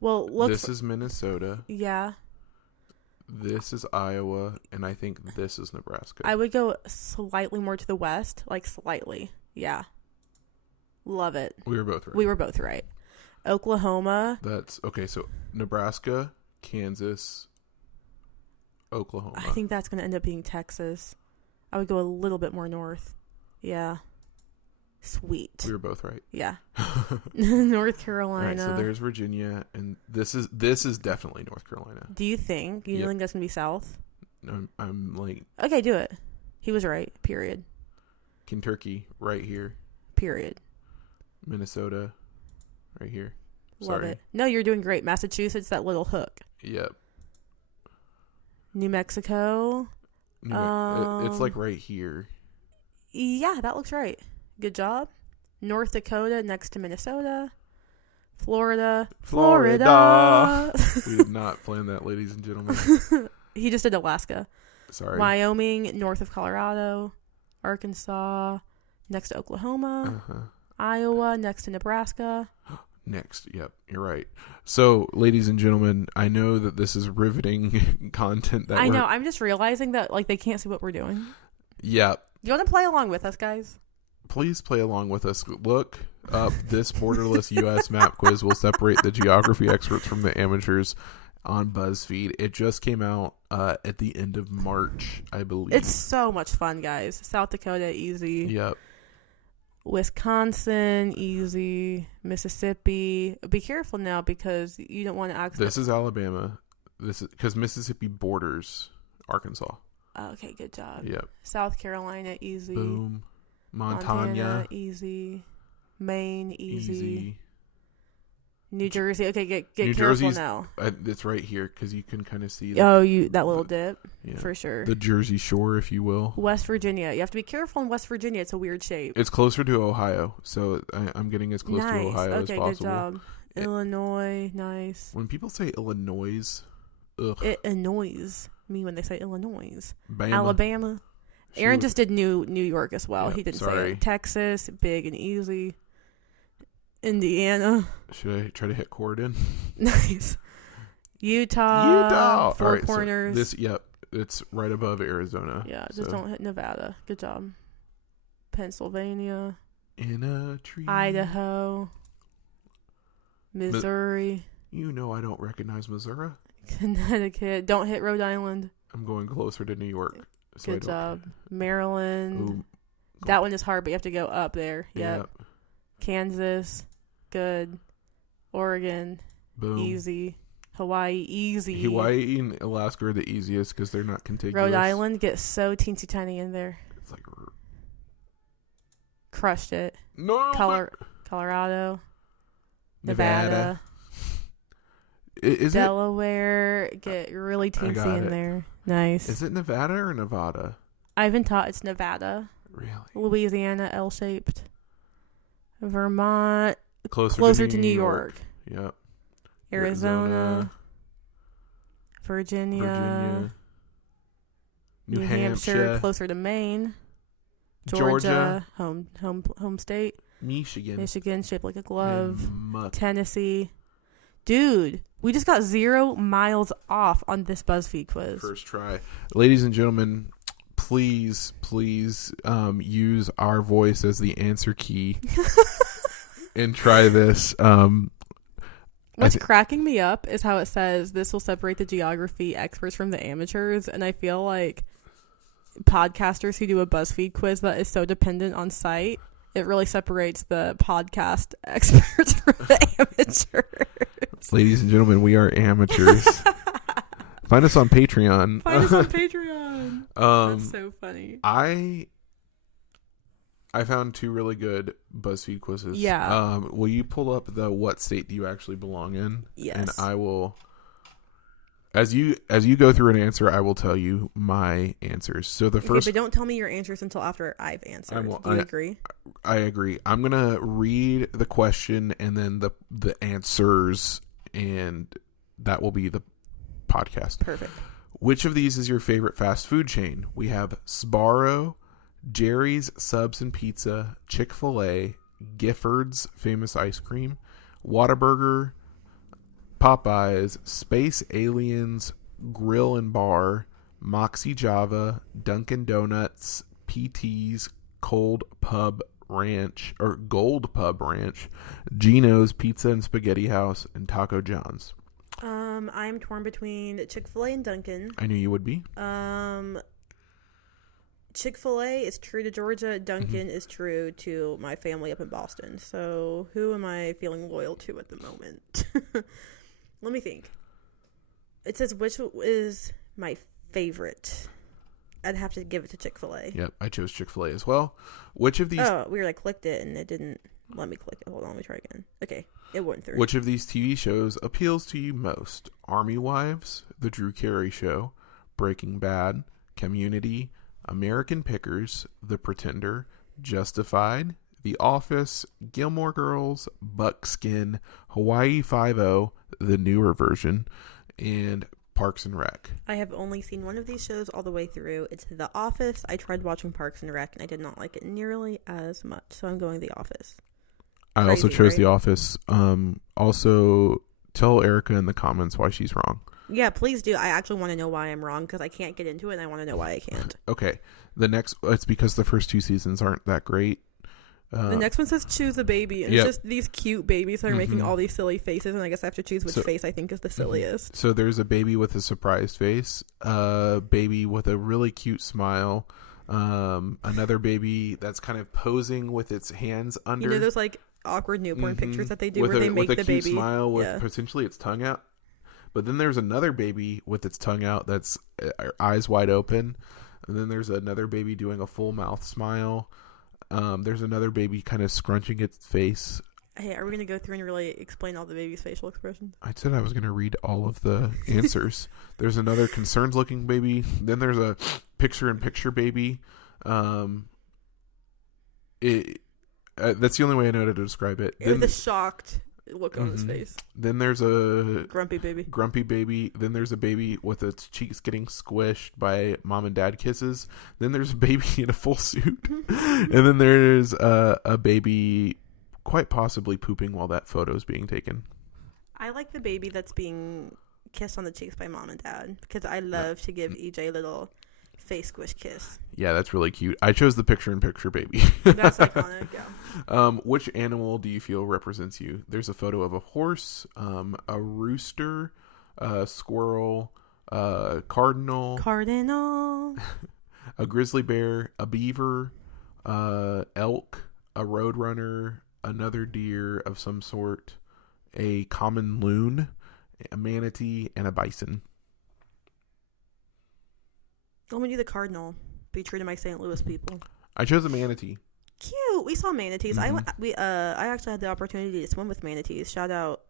Well, this is Minnesota. Yeah. This is Iowa, and I think this is Nebraska. I would go slightly more to the west, slightly. Yeah. Love it. We were both right. Oklahoma. That's okay. So Nebraska, Kansas, Oklahoma. I think that's going to end up being Texas. I would go a little bit more north. Yeah. Sweet. We were both right. Yeah. North All right, Carolina. so there's Virginia, and this is definitely North Carolina. Do you think? You Yep. think that's going to be south? I'm like Okay, do it. He was right. Period. Kentucky right here, Period. Minnesota right here. Love Sorry. it. No, you're doing great. Massachusetts, that little hook. Yep. New Mexico. It's like right here. Yeah, that looks right. Good job. North Dakota next to Minnesota. Florida. We did not plan that, ladies and gentlemen. He just did Alaska. Sorry. Wyoming, north of Colorado. Arkansas, next to Oklahoma. Iowa, next to Nebraska. Next. Yep, you're right. So, ladies and gentlemen, I know that this is riveting content. I know. I'm just realizing that like they can't see what we're doing. Yep. You want to play along with us, guys? Please play along with us. Look up this borderless U.S. map quiz will separate the geography experts from the amateurs on BuzzFeed. It just came out at the end of March, I believe. It's so much fun, guys. South Dakota, easy. Yep. Wisconsin, easy. Mississippi. Be careful now because you don't want to accidentally. This is Alabama. This is because Mississippi borders Arkansas. Okay, good job. Yep. South Carolina, easy. Boom. Montana, easy. Maine, easy. easy. New Jersey. Okay, get New careful Jersey's, now. It's right here because you can kind of see That little dip, yeah, for sure. the Jersey Shore, if you will. West Virginia. You have to be careful in West Virginia. It's a weird shape. It's closer to Ohio, so I'm getting as close to Ohio as Okay, possible. good job. Illinois, nice. When people say Illinois, ugh. It annoys me when they say Illinois. Bama. Alabama. Aaron just did New York as well. Yep, He didn't say sorry. it. Texas, big and easy. Indiana. Should I try to hit Corridon? Nice. Utah. Four All right, Corners. So it's right above Arizona. Yeah, just don't hit Nevada. Good job. Pennsylvania. In a tree. Idaho. Missouri. You know I don't recognize Missouri. Connecticut. Don't hit Rhode Island. I'm going closer to New York. So Good job. Maryland. Ooh, That one is hard, but you have to go up there. Yep. yep. Kansas. Good. Oregon. Boom. Easy. Hawaii. Easy. Hawaii and Alaska are the easiest because they're not contiguous. Rhode Island gets so teensy tiny in there. It's like Crushed it. no. Colorado. Nevada. Is Delaware. Get really teensy got in it. there. Nice. Is it Nevada or Nevada? I've been taught it's Nevada. Really? Louisiana, L-shaped. Vermont, Closer to New York. Yep. Arizona, Virginia, New Hampshire, closer to Maine. Georgia, home state. Michigan, shaped like a glove. Tennessee. Dude, we just got 0 miles off on this BuzzFeed quiz. First try. Ladies and gentlemen, please use our voice as the answer key and try this. What's cracking me up is how it says this will separate the geography experts from the amateurs, and I feel like podcasters who do a BuzzFeed quiz that is so dependent on sight, it really separates the podcast experts from the amateurs. Ladies and gentlemen, we are amateurs. Find us on Patreon. That's so funny. I found 2 really good BuzzFeed quizzes. Yeah. Will you pull up the what state do you actually belong in? Yes. And I will, as you go through an answer, I will tell you my answers. So the first, but don't tell me your answers until after I've answered. Do you agree? I agree. I'm gonna read the question and then the answers, and that will be the podcast. Perfect. Which of these is your favorite fast food chain? We have Sbarro, Jerry's Subs and Pizza, Chick-fil-A, Gifford's Famous Ice Cream, Whataburger, Popeyes, Space Aliens, Grill and Bar, Moxie Java, Dunkin' Donuts, PT's, Gold Pub Ranch, Gino's Pizza and Spaghetti House, and Taco John's. I'm torn between Chick-fil-A and Dunkin'. I knew you would be. Chick-fil-A is true to Georgia. Dunkin' is true to my family up in Boston. So who am I feeling loyal to at the moment? Let me think. It says which is my favorite. I'd have to give it to Chick-fil-A. Yep, I chose Chick-fil-A as well. Which of these... Oh, weird. I clicked it and it didn't let me click it. Hold on, let me try again. Okay, it went through. Which of these TV shows appeals to you most? Army Wives, The Drew Carey Show, Breaking Bad, Community, American Pickers, The Pretender, Justified, The Office, Gilmore Girls, Buckskin, Hawaii Five-0, the newer version, and Parks and Rec. I have only seen one of these shows all the way through. It's The Office. I tried watching Parks and Rec and I did not like it nearly as much. So I'm going The Office. I also chose The Office. Also, tell Erica in the comments why she's wrong. Yeah, please do. I actually want to know why I'm wrong because I can't get into it and I want to know why I can't. Okay. It's because the first 2 seasons aren't that great. The next one says choose a baby. And It's just these cute babies that are making all these silly faces. And I guess I have to choose which face I think is the silliest. So there's a baby with a surprised face. A baby with a really cute smile. Another baby that's kind of posing with its hands under. You know those like awkward newborn pictures that they do where they make the baby. With a cute smile with potentially its tongue out. But then there's another baby with its tongue out that's eyes wide open. And then there's another baby doing a full mouth smile. There's another baby kind of scrunching its face. Hey, are we going to go through and really explain all the baby's facial expressions? I said I was going to read all of the answers. There's another concerned looking baby. Then there's a picture-in-picture baby. That's the only way I know how to describe it. With a shocked look on his face. Then there's a grumpy baby. Then there's a baby with its cheeks getting squished by mom and dad kisses. Then there's a baby in a full suit. And then there's a baby quite possibly pooping while that photo is being taken. I like the baby that's being kissed on the cheeks by mom and dad because I love to give EJ a little face squish kiss. Yeah, that's really cute. I chose the picture-in-picture baby. That's iconic, yeah. Which animal do you feel represents you? There's a photo of a horse, a rooster, a squirrel, a cardinal, a grizzly bear, a beaver, elk, a roadrunner, another deer of some sort, a common loon, a manatee, and a bison. I'm gonna do the cardinal. Be true to my St. Louis people. I chose a manatee. Cute. We saw manatees. I actually had the opportunity to swim with manatees. Shout out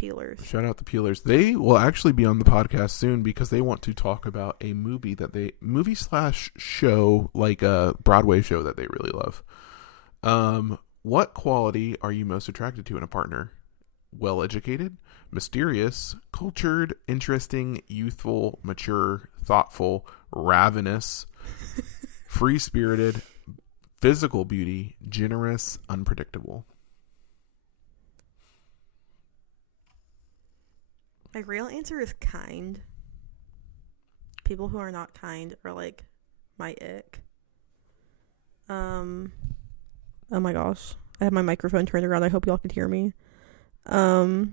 Peelers. Shout out the Peelers. They will actually be on the podcast soon because they want to talk about a movie / show, like a Broadway show that they really love. What quality are you most attracted to in a partner? Well-educated, mysterious, cultured, interesting, youthful, mature, thoughtful, ravenous, free-spirited, physical beauty, generous, unpredictable. My real answer is kind. People who are not kind are like my ick. Oh my gosh. I have my microphone turned around. I hope y'all can hear me. I'll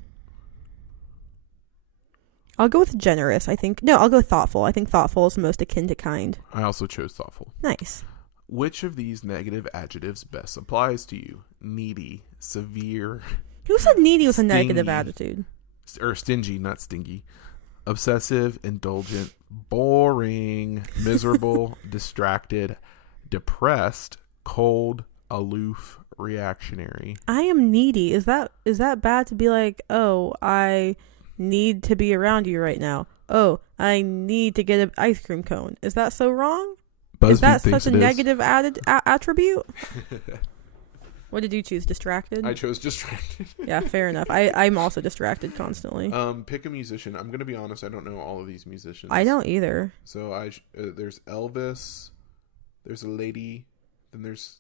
go with generous, I think. No, I'll go thoughtful. I think thoughtful is most akin to kind. I also chose thoughtful. Nice. Which of these negative adjectives best applies to you? Needy, severe. Who said needy was stingy, a negative attitude? Or stingy, not stingy. Obsessive, indulgent, boring, miserable, distracted, depressed, cold, aloof, reactionary. I am needy. Is that bad to be like, oh, I need to be around you right now? Oh, I need to get an ice cream cone. Is that so wrong? BuzzFeed is that such a negative attribute? What did you choose? Distracted? I chose distracted. Yeah, fair enough. I'm also distracted constantly. Pick a musician. I'm going to be honest. I don't know all of these musicians. I don't either. So there's Elvis. There's a lady. Then there's...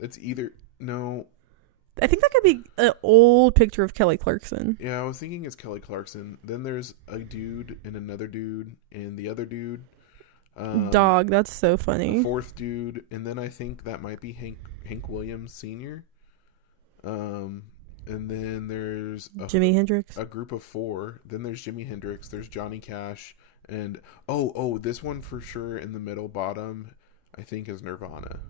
It's either... No. I think that could be an old picture of Kelly Clarkson. Yeah, I was thinking it's Kelly Clarkson. Then there's a dude and another dude and the other dude. Dog, that's so funny. A fourth dude, and then I think that might be Hank Williams Sr. And then there's Jimi Hendrix. A group of 4. Then there's Jimi Hendrix. There's Johnny Cash. And this one for sure in the middle bottom, I think is Nirvana.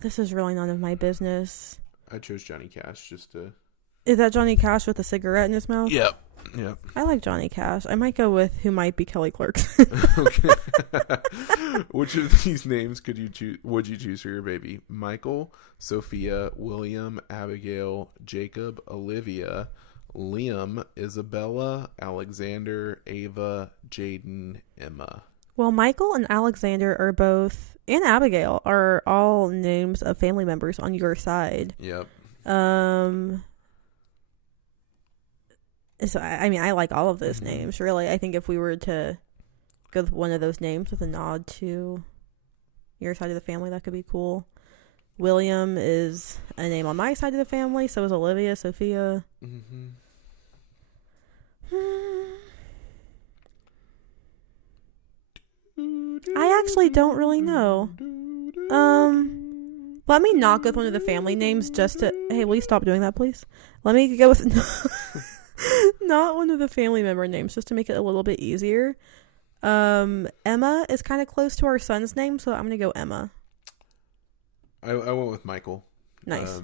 This is really none of my business. I chose Johnny Cash just to. Is that Johnny Cash with a cigarette in his mouth? Yep. I like Johnny Cash. I might go with who might be Kelly Clarkson. Okay. Which of these names would you choose for your baby? Michael, Sophia, William, Abigail, Jacob, Olivia, Liam, Isabella, Alexander, Ava, Jaden, Emma. Well, Michael and Alexander are both, and Abigail are all names of family members on your side. Yep. So, I mean, I like all of those names, really. I think if we were to go with one of those names with a nod to your side of the family, that could be cool. William is a name on my side of the family, so is Olivia, Sophia. Mm-hmm. I actually don't really know. Let me not go with one of the family names just to... Hey, will you stop doing that, please? Let me go with... not one of the family member names, just to make it a little bit easier. Emma is kind of close to our son's name, so I'm going to go Emma. I went with Michael. Nice.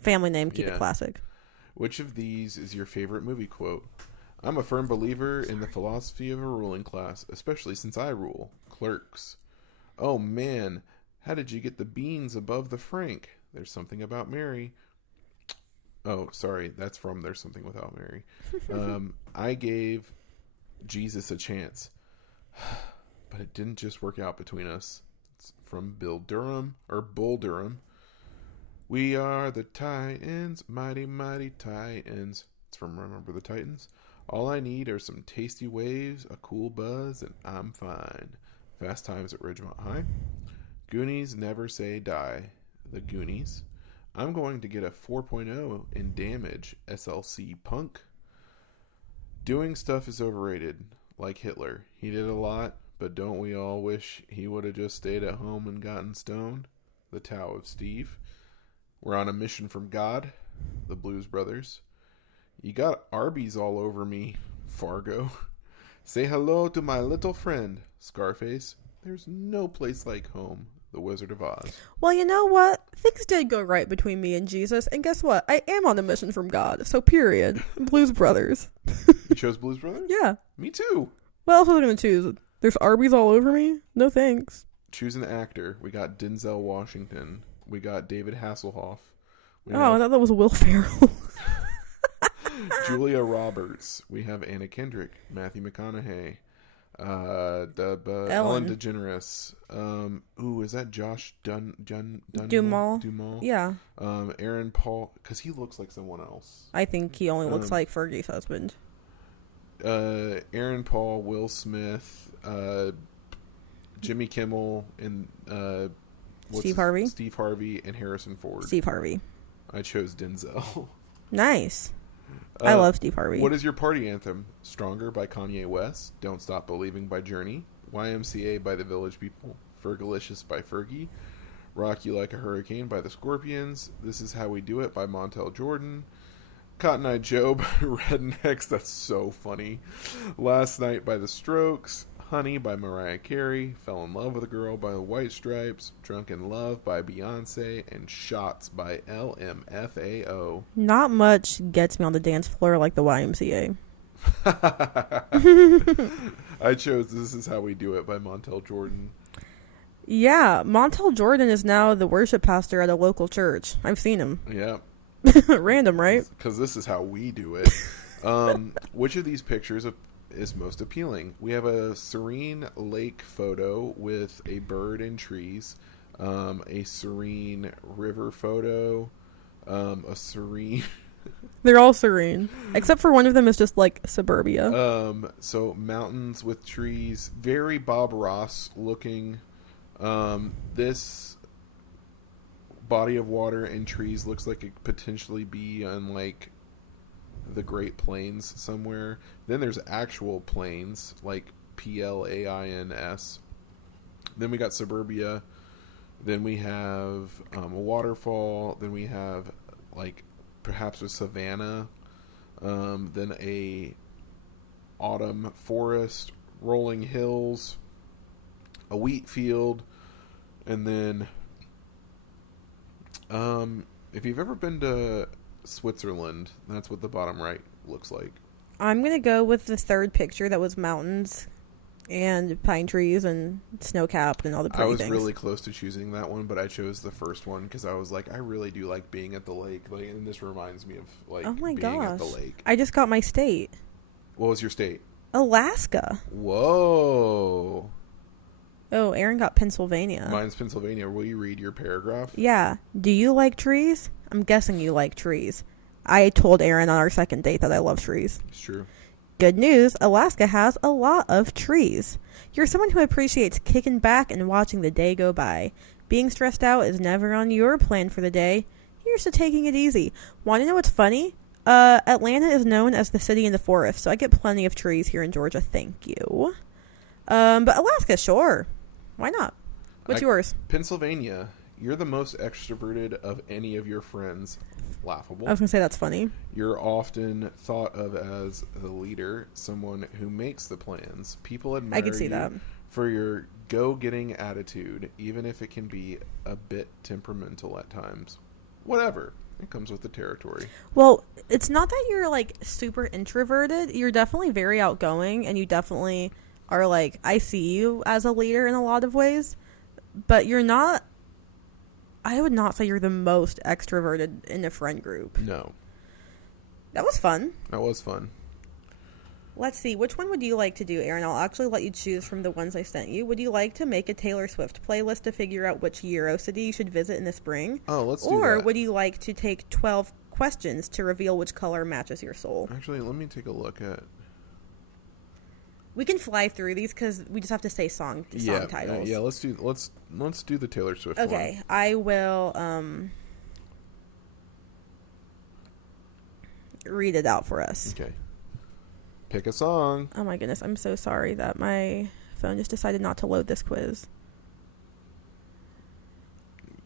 Family name, keep it classic. Which of these is your favorite movie quote? I'm a firm believer in the philosophy of a ruling class, especially since I rule. Clerks. Oh man, how did you get the beans above the frank? There's something about Mary. Oh, sorry, that's from There's Something Without Mary. I gave Jesus a chance, but it didn't just work out between us. It's from Bull Durham. We are the Titans, mighty, mighty Titans. It's from Remember the Titans. All I need are some tasty waves, a cool buzz, and I'm fine. Fast Times at Ridgemont High. Goonies never say die. The Goonies. I'm going to get a 4.0 in damage, SLC punk. Doing stuff is overrated, like Hitler. He did a lot, but don't we all wish he would have just stayed at home and gotten stoned? The Tao of Steve. We're on a mission from God, the Blues Brothers. You got Arby's all over me, Fargo. Say hello to my little friend, Scarface. There's no place like home, the Wizard of Oz. Well, you know what? Things did go right between me and Jesus, and guess what? I am on a mission from God, so period. Blues Brothers. You chose Blues Brothers? Yeah. Me too. What else was I going to choose? There's Arby's all over me? No thanks. Choose an actor. We got Denzel Washington. We got David Hasselhoff. I thought that was Will Ferrell. Julia Roberts. We have Anna Kendrick, Matthew McConaughey, Ellen DeGeneres. Is that Josh Duhamel? Yeah. Aaron Paul, because he looks like someone else. I think he only looks like Fergie's husband. Aaron Paul, Will Smith, Jimmy Kimmel, and Steve Harvey, and Harrison Ford. Steve Harvey. I chose Denzel. Nice. I love Steve Harvey. What is your party anthem? Stronger by Kanye West, Don't Stop Believing by Journey, YMCA by the Village People, Fergalicious by Fergie, Rock You Like a Hurricane by the Scorpions, This Is How We Do It by Montel Jordan, Cotton Eye Joe by Rednecks, that's so funny, Last Night by the Strokes, Honey by Mariah Carey, Fell in Love with a Girl by the White Stripes, Drunk in Love by Beyonce, and Shots by LMFAO. Not much gets me on the dance floor like the YMCA. I chose This Is How We Do It by Montel Jordan. Yeah, Montel Jordan is now the worship pastor at a local church. I've seen him. Yeah. Random, right? Because this is how we do it. Which of these pictures is most appealing? We have a serene lake photo with a bird and trees, a serene river photo, a serene... They're all serene, except for one of them is just like suburbia. So mountains with trees, very Bob Ross looking. This body of water and trees looks like it could potentially be on like the Great Plains somewhere. Then there's actual plains like Plains. Then we got suburbia. Then we have a waterfall. Then we have like perhaps a savanna. then a autumn forest, rolling hills, a wheat field, and then if you've ever been to Switzerland, that's what the bottom right looks like. I'm going to go with the third picture that was mountains and pine trees and snow-capped and all the pretty things. I was really close to choosing that one, but I chose the first one because I was like, I really do like being at the lake. Like, and this reminds me of like being at the lake. I just got my state. What was your state? Alaska. Whoa. Oh, Aaron got Pennsylvania. Mine's Pennsylvania. Will you read your paragraph? Yeah. Do you like trees? I'm guessing you like trees. I told Aaron on our second date that I love trees. It's true. Good news, Alaska has a lot of trees. You're someone who appreciates kicking back and watching the day go by. Being stressed out is never on your plan for the day. Here's to taking it easy. Want to know what's funny? Atlanta is known as the city in the forest, so I get plenty of trees here in Georgia. Thank you. But Alaska, sure. Why not? What's yours? Pennsylvania. You're the most extroverted of any of your friends. Laughable. I was going to say that's funny. You're often thought of as the leader, someone who makes the plans. People admire I can see that. For your go-getting attitude, even if it can be a bit temperamental at times. Whatever. It comes with the territory. Well, it's not that you're, like, super introverted. You're definitely very outgoing, and you definitely are, like, I see you as a leader in a lot of ways. But you're not... I would not say you're the most extroverted in a friend group. No. That was fun. That was fun. Let's see. Which one would you like to do, Aaron? I'll actually let you choose from the ones I sent you. Would you like to make a Taylor Swift playlist to figure out which Euro city you should visit in the spring? Oh, let's do that. Or would you like to take 12 questions to reveal which color matches your soul? Actually, let me take a look at... We can fly through these because we just have to say song titles. Yeah, let's do the Taylor Swift one. Okay, I will read it out for us. Okay. Pick a song. Oh my goodness, I'm so sorry that my phone just decided not to load this quiz.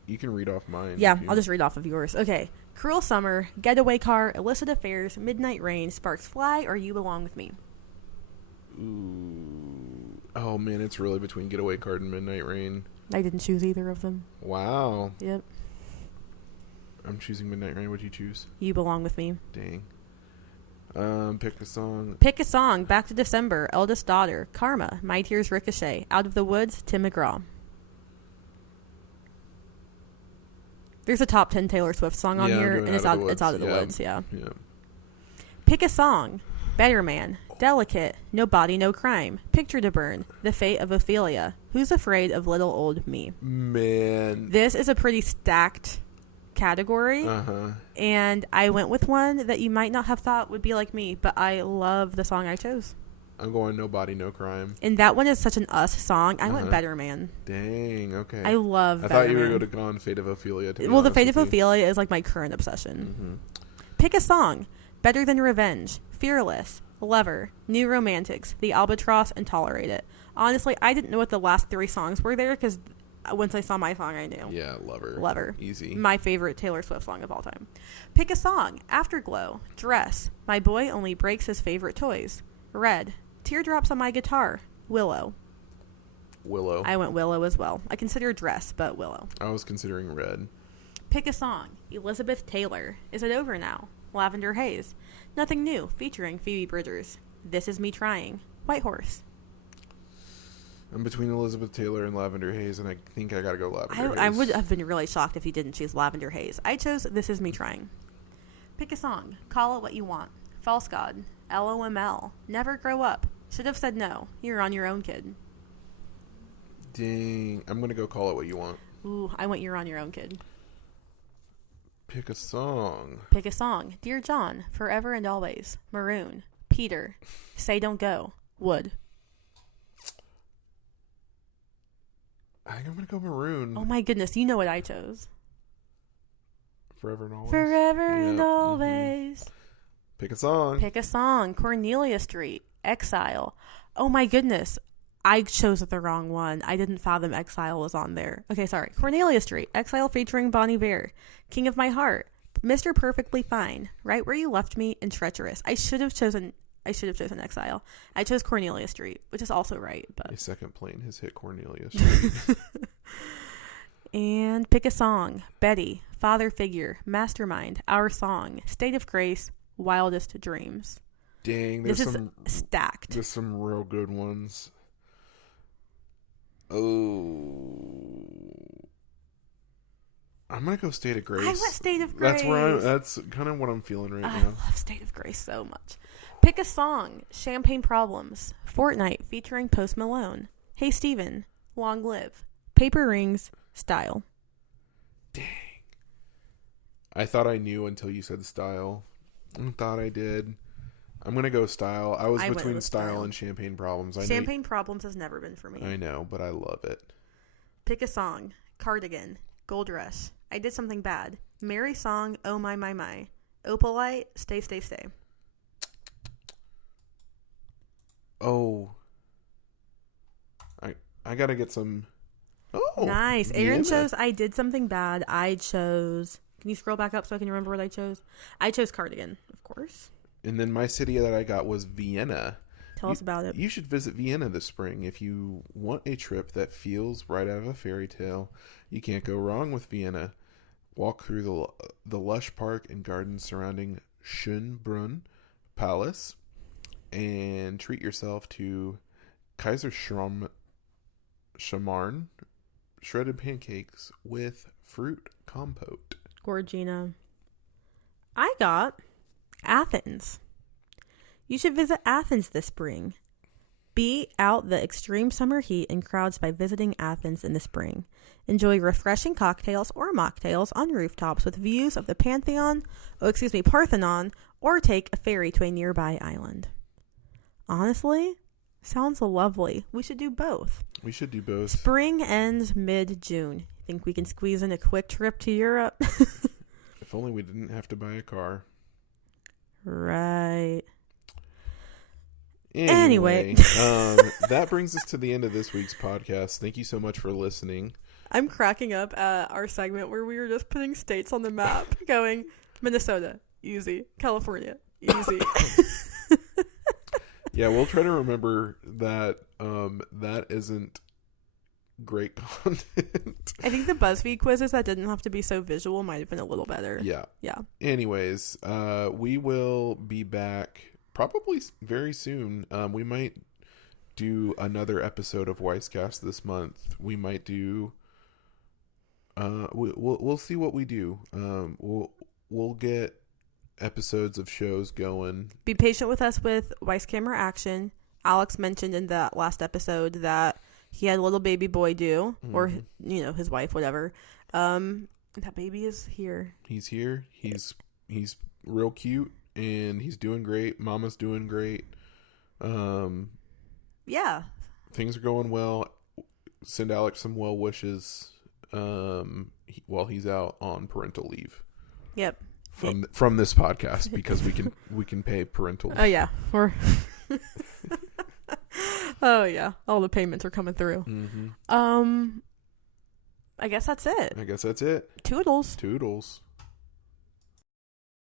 You can read off mine. Yeah, I'll just read off of yours. Okay. Cruel Summer, Getaway Car, Illicit Affairs, Midnight Rain, Sparks Fly, or You Belong With Me? Ooh. Oh, man, it's really between Getaway Car and Midnight Rain. I didn't choose either of them. Wow. Yep. I'm choosing Midnight Rain. What'd you choose? You Belong With Me. Dang. Pick a song. Pick a song. Back to December, Eldest Daughter, Karma, My Tears Ricochet, Out of the Woods, Tim McGraw. There's a top 10 Taylor Swift song on here, and it's Out of the Woods, yeah. Pick a song. Better Man, Delicate, No Body, No Crime, Picture to Burn, The Fate of Ophelia, Who's Afraid of Little Old Me. Man. This is a pretty stacked category, and I went with one that you might not have thought would be like me, but I love the song I chose. I'm going No Body, No Crime. And that one is such an us song. I went Better Man. Dang, okay. I love Better Man. I thought you were going to go on Fate of Ophelia. Well, The Fate of Ophelia is like my current obsession. Pick a song. Better Than Revenge, Fearless, Lover, New Romantics, The Albatross, and Tolerate It. Honestly, I didn't know what the last 3 songs were there because once I saw my song, I knew. Yeah, Lover. Lover. Easy. My favorite Taylor Swift song of all time. Pick a song. Afterglow, Dress, My Boy Only Breaks His Favorite Toys, Red, Teardrops on My Guitar, Willow. Willow. I went Willow as well. I consider Dress, but Willow. I was considering Red. Pick a song. Elizabeth Taylor, Is It Over Now? Lavender Haze, Nothing New, featuring Phoebe Bridgers, This Is Me Trying, White Horse. I'm between Elizabeth Taylor and Lavender Haze, and I think I gotta go Lavender Haze. I would have been really shocked if you didn't choose Lavender Haze. I chose This Is Me Trying. Pick a song. Call It What You Want. False God, LOML, Never Grow Up, Should Have Said No, You're on Your Own, Kid. Dang, I'm gonna go Call It What You Want. Ooh, I went You're on Your Own, Kid. Pick a song. Pick a song. Dear John, Forever and Always, Maroon, Peter, Say Don't Go, Wood. I think I'm gonna go Maroon. Oh my goodness, you know what I chose. Forever and Always. Forever and Always. Pick a song. Pick a song. Cornelia Street, Exile. Oh my goodness. I chose the wrong one. I didn't fathom Exile was on there. Okay, sorry. Cornelia Street, Exile featuring Bonnie Bear. King of My Heart, Mr. Perfectly Fine, Right Where You Left Me, and Treacherous. I should have chosen Exile. I chose Cornelia Street, which is also right, but A second plane has hit Cornelia Street. And pick a song. Betty, Father Figure, Mastermind, Our Song, State of Grace, Wildest Dreams. Dang, This is stacked. There's some real good ones. Oh, I'm gonna go State of Grace. I went State of Grace. That's kind of what I'm feeling right I now. love State of Grace so much. Pick a song. Champagne Problems, Fortnite featuring Post Malone, Hey Steven, Long Live, Paper Rings, Style. Dang. I thought I knew until you said Style. I thought I did. I'm going to go Style. I was between Style and Champagne Problems. Champagne Problems has never been for me. I know, but I love it. Pick a song. Cardigan, Gold Rush, I Did Something Bad, Mary Song, Oh My My My, Opalite, Stay Stay Stay. Oh. I got to get some... Oh, nice. Vienna. Aaron chose I Did Something Bad. I chose... Can you scroll back up so I can remember what I chose? I chose Cardigan, of course. And then my city that I got was Vienna. Tell us about it. You should visit Vienna this spring if you want a trip that feels right out of a fairy tale. You can't go wrong with Vienna. Walk through the lush park and gardens surrounding Schönbrunn Palace and treat yourself to Kaiserschmarrn shredded pancakes with fruit compote. Gorgina. I got Athens. You should visit Athens this spring. Beat out the extreme summer heat and crowds by visiting Athens in the spring. Enjoy refreshing cocktails or mocktails on rooftops with views of the Parthenon, or take a ferry to a nearby island. Honestly, sounds lovely. We should do both. Spring ends mid-June. Think we can squeeze in a quick trip to Europe? If only we didn't have to buy a car. Right. Anyway. That brings us to the end of this week's podcast. Thank you so much for listening. I'm cracking up at our segment where we were just putting states on the map, going Minnesota, easy. California, easy. Yeah, we'll try to remember that that isn't great content. I think the BuzzFeed quizzes that didn't have to be so visual might have been a little better. Yeah. Yeah. Anyways, we will be back probably very soon. We might do another episode of Weisscast this month. We might do... We'll see what we do. We'll get episodes of shows going. Be patient with us with Weiss Camera Action. Alex mentioned in that last episode that he had a little baby boy due, or his wife, whatever. That baby is here. He's here. He's real cute, and he's doing great. Mama's doing great. Yeah. Things are going well. Send Alex some well wishes while he's out on parental leave. Yep. From this podcast, because we can pay parental leave. Oh yeah. Oh yeah. All the payments are coming through. Mm-hmm. I guess that's it. Toodles.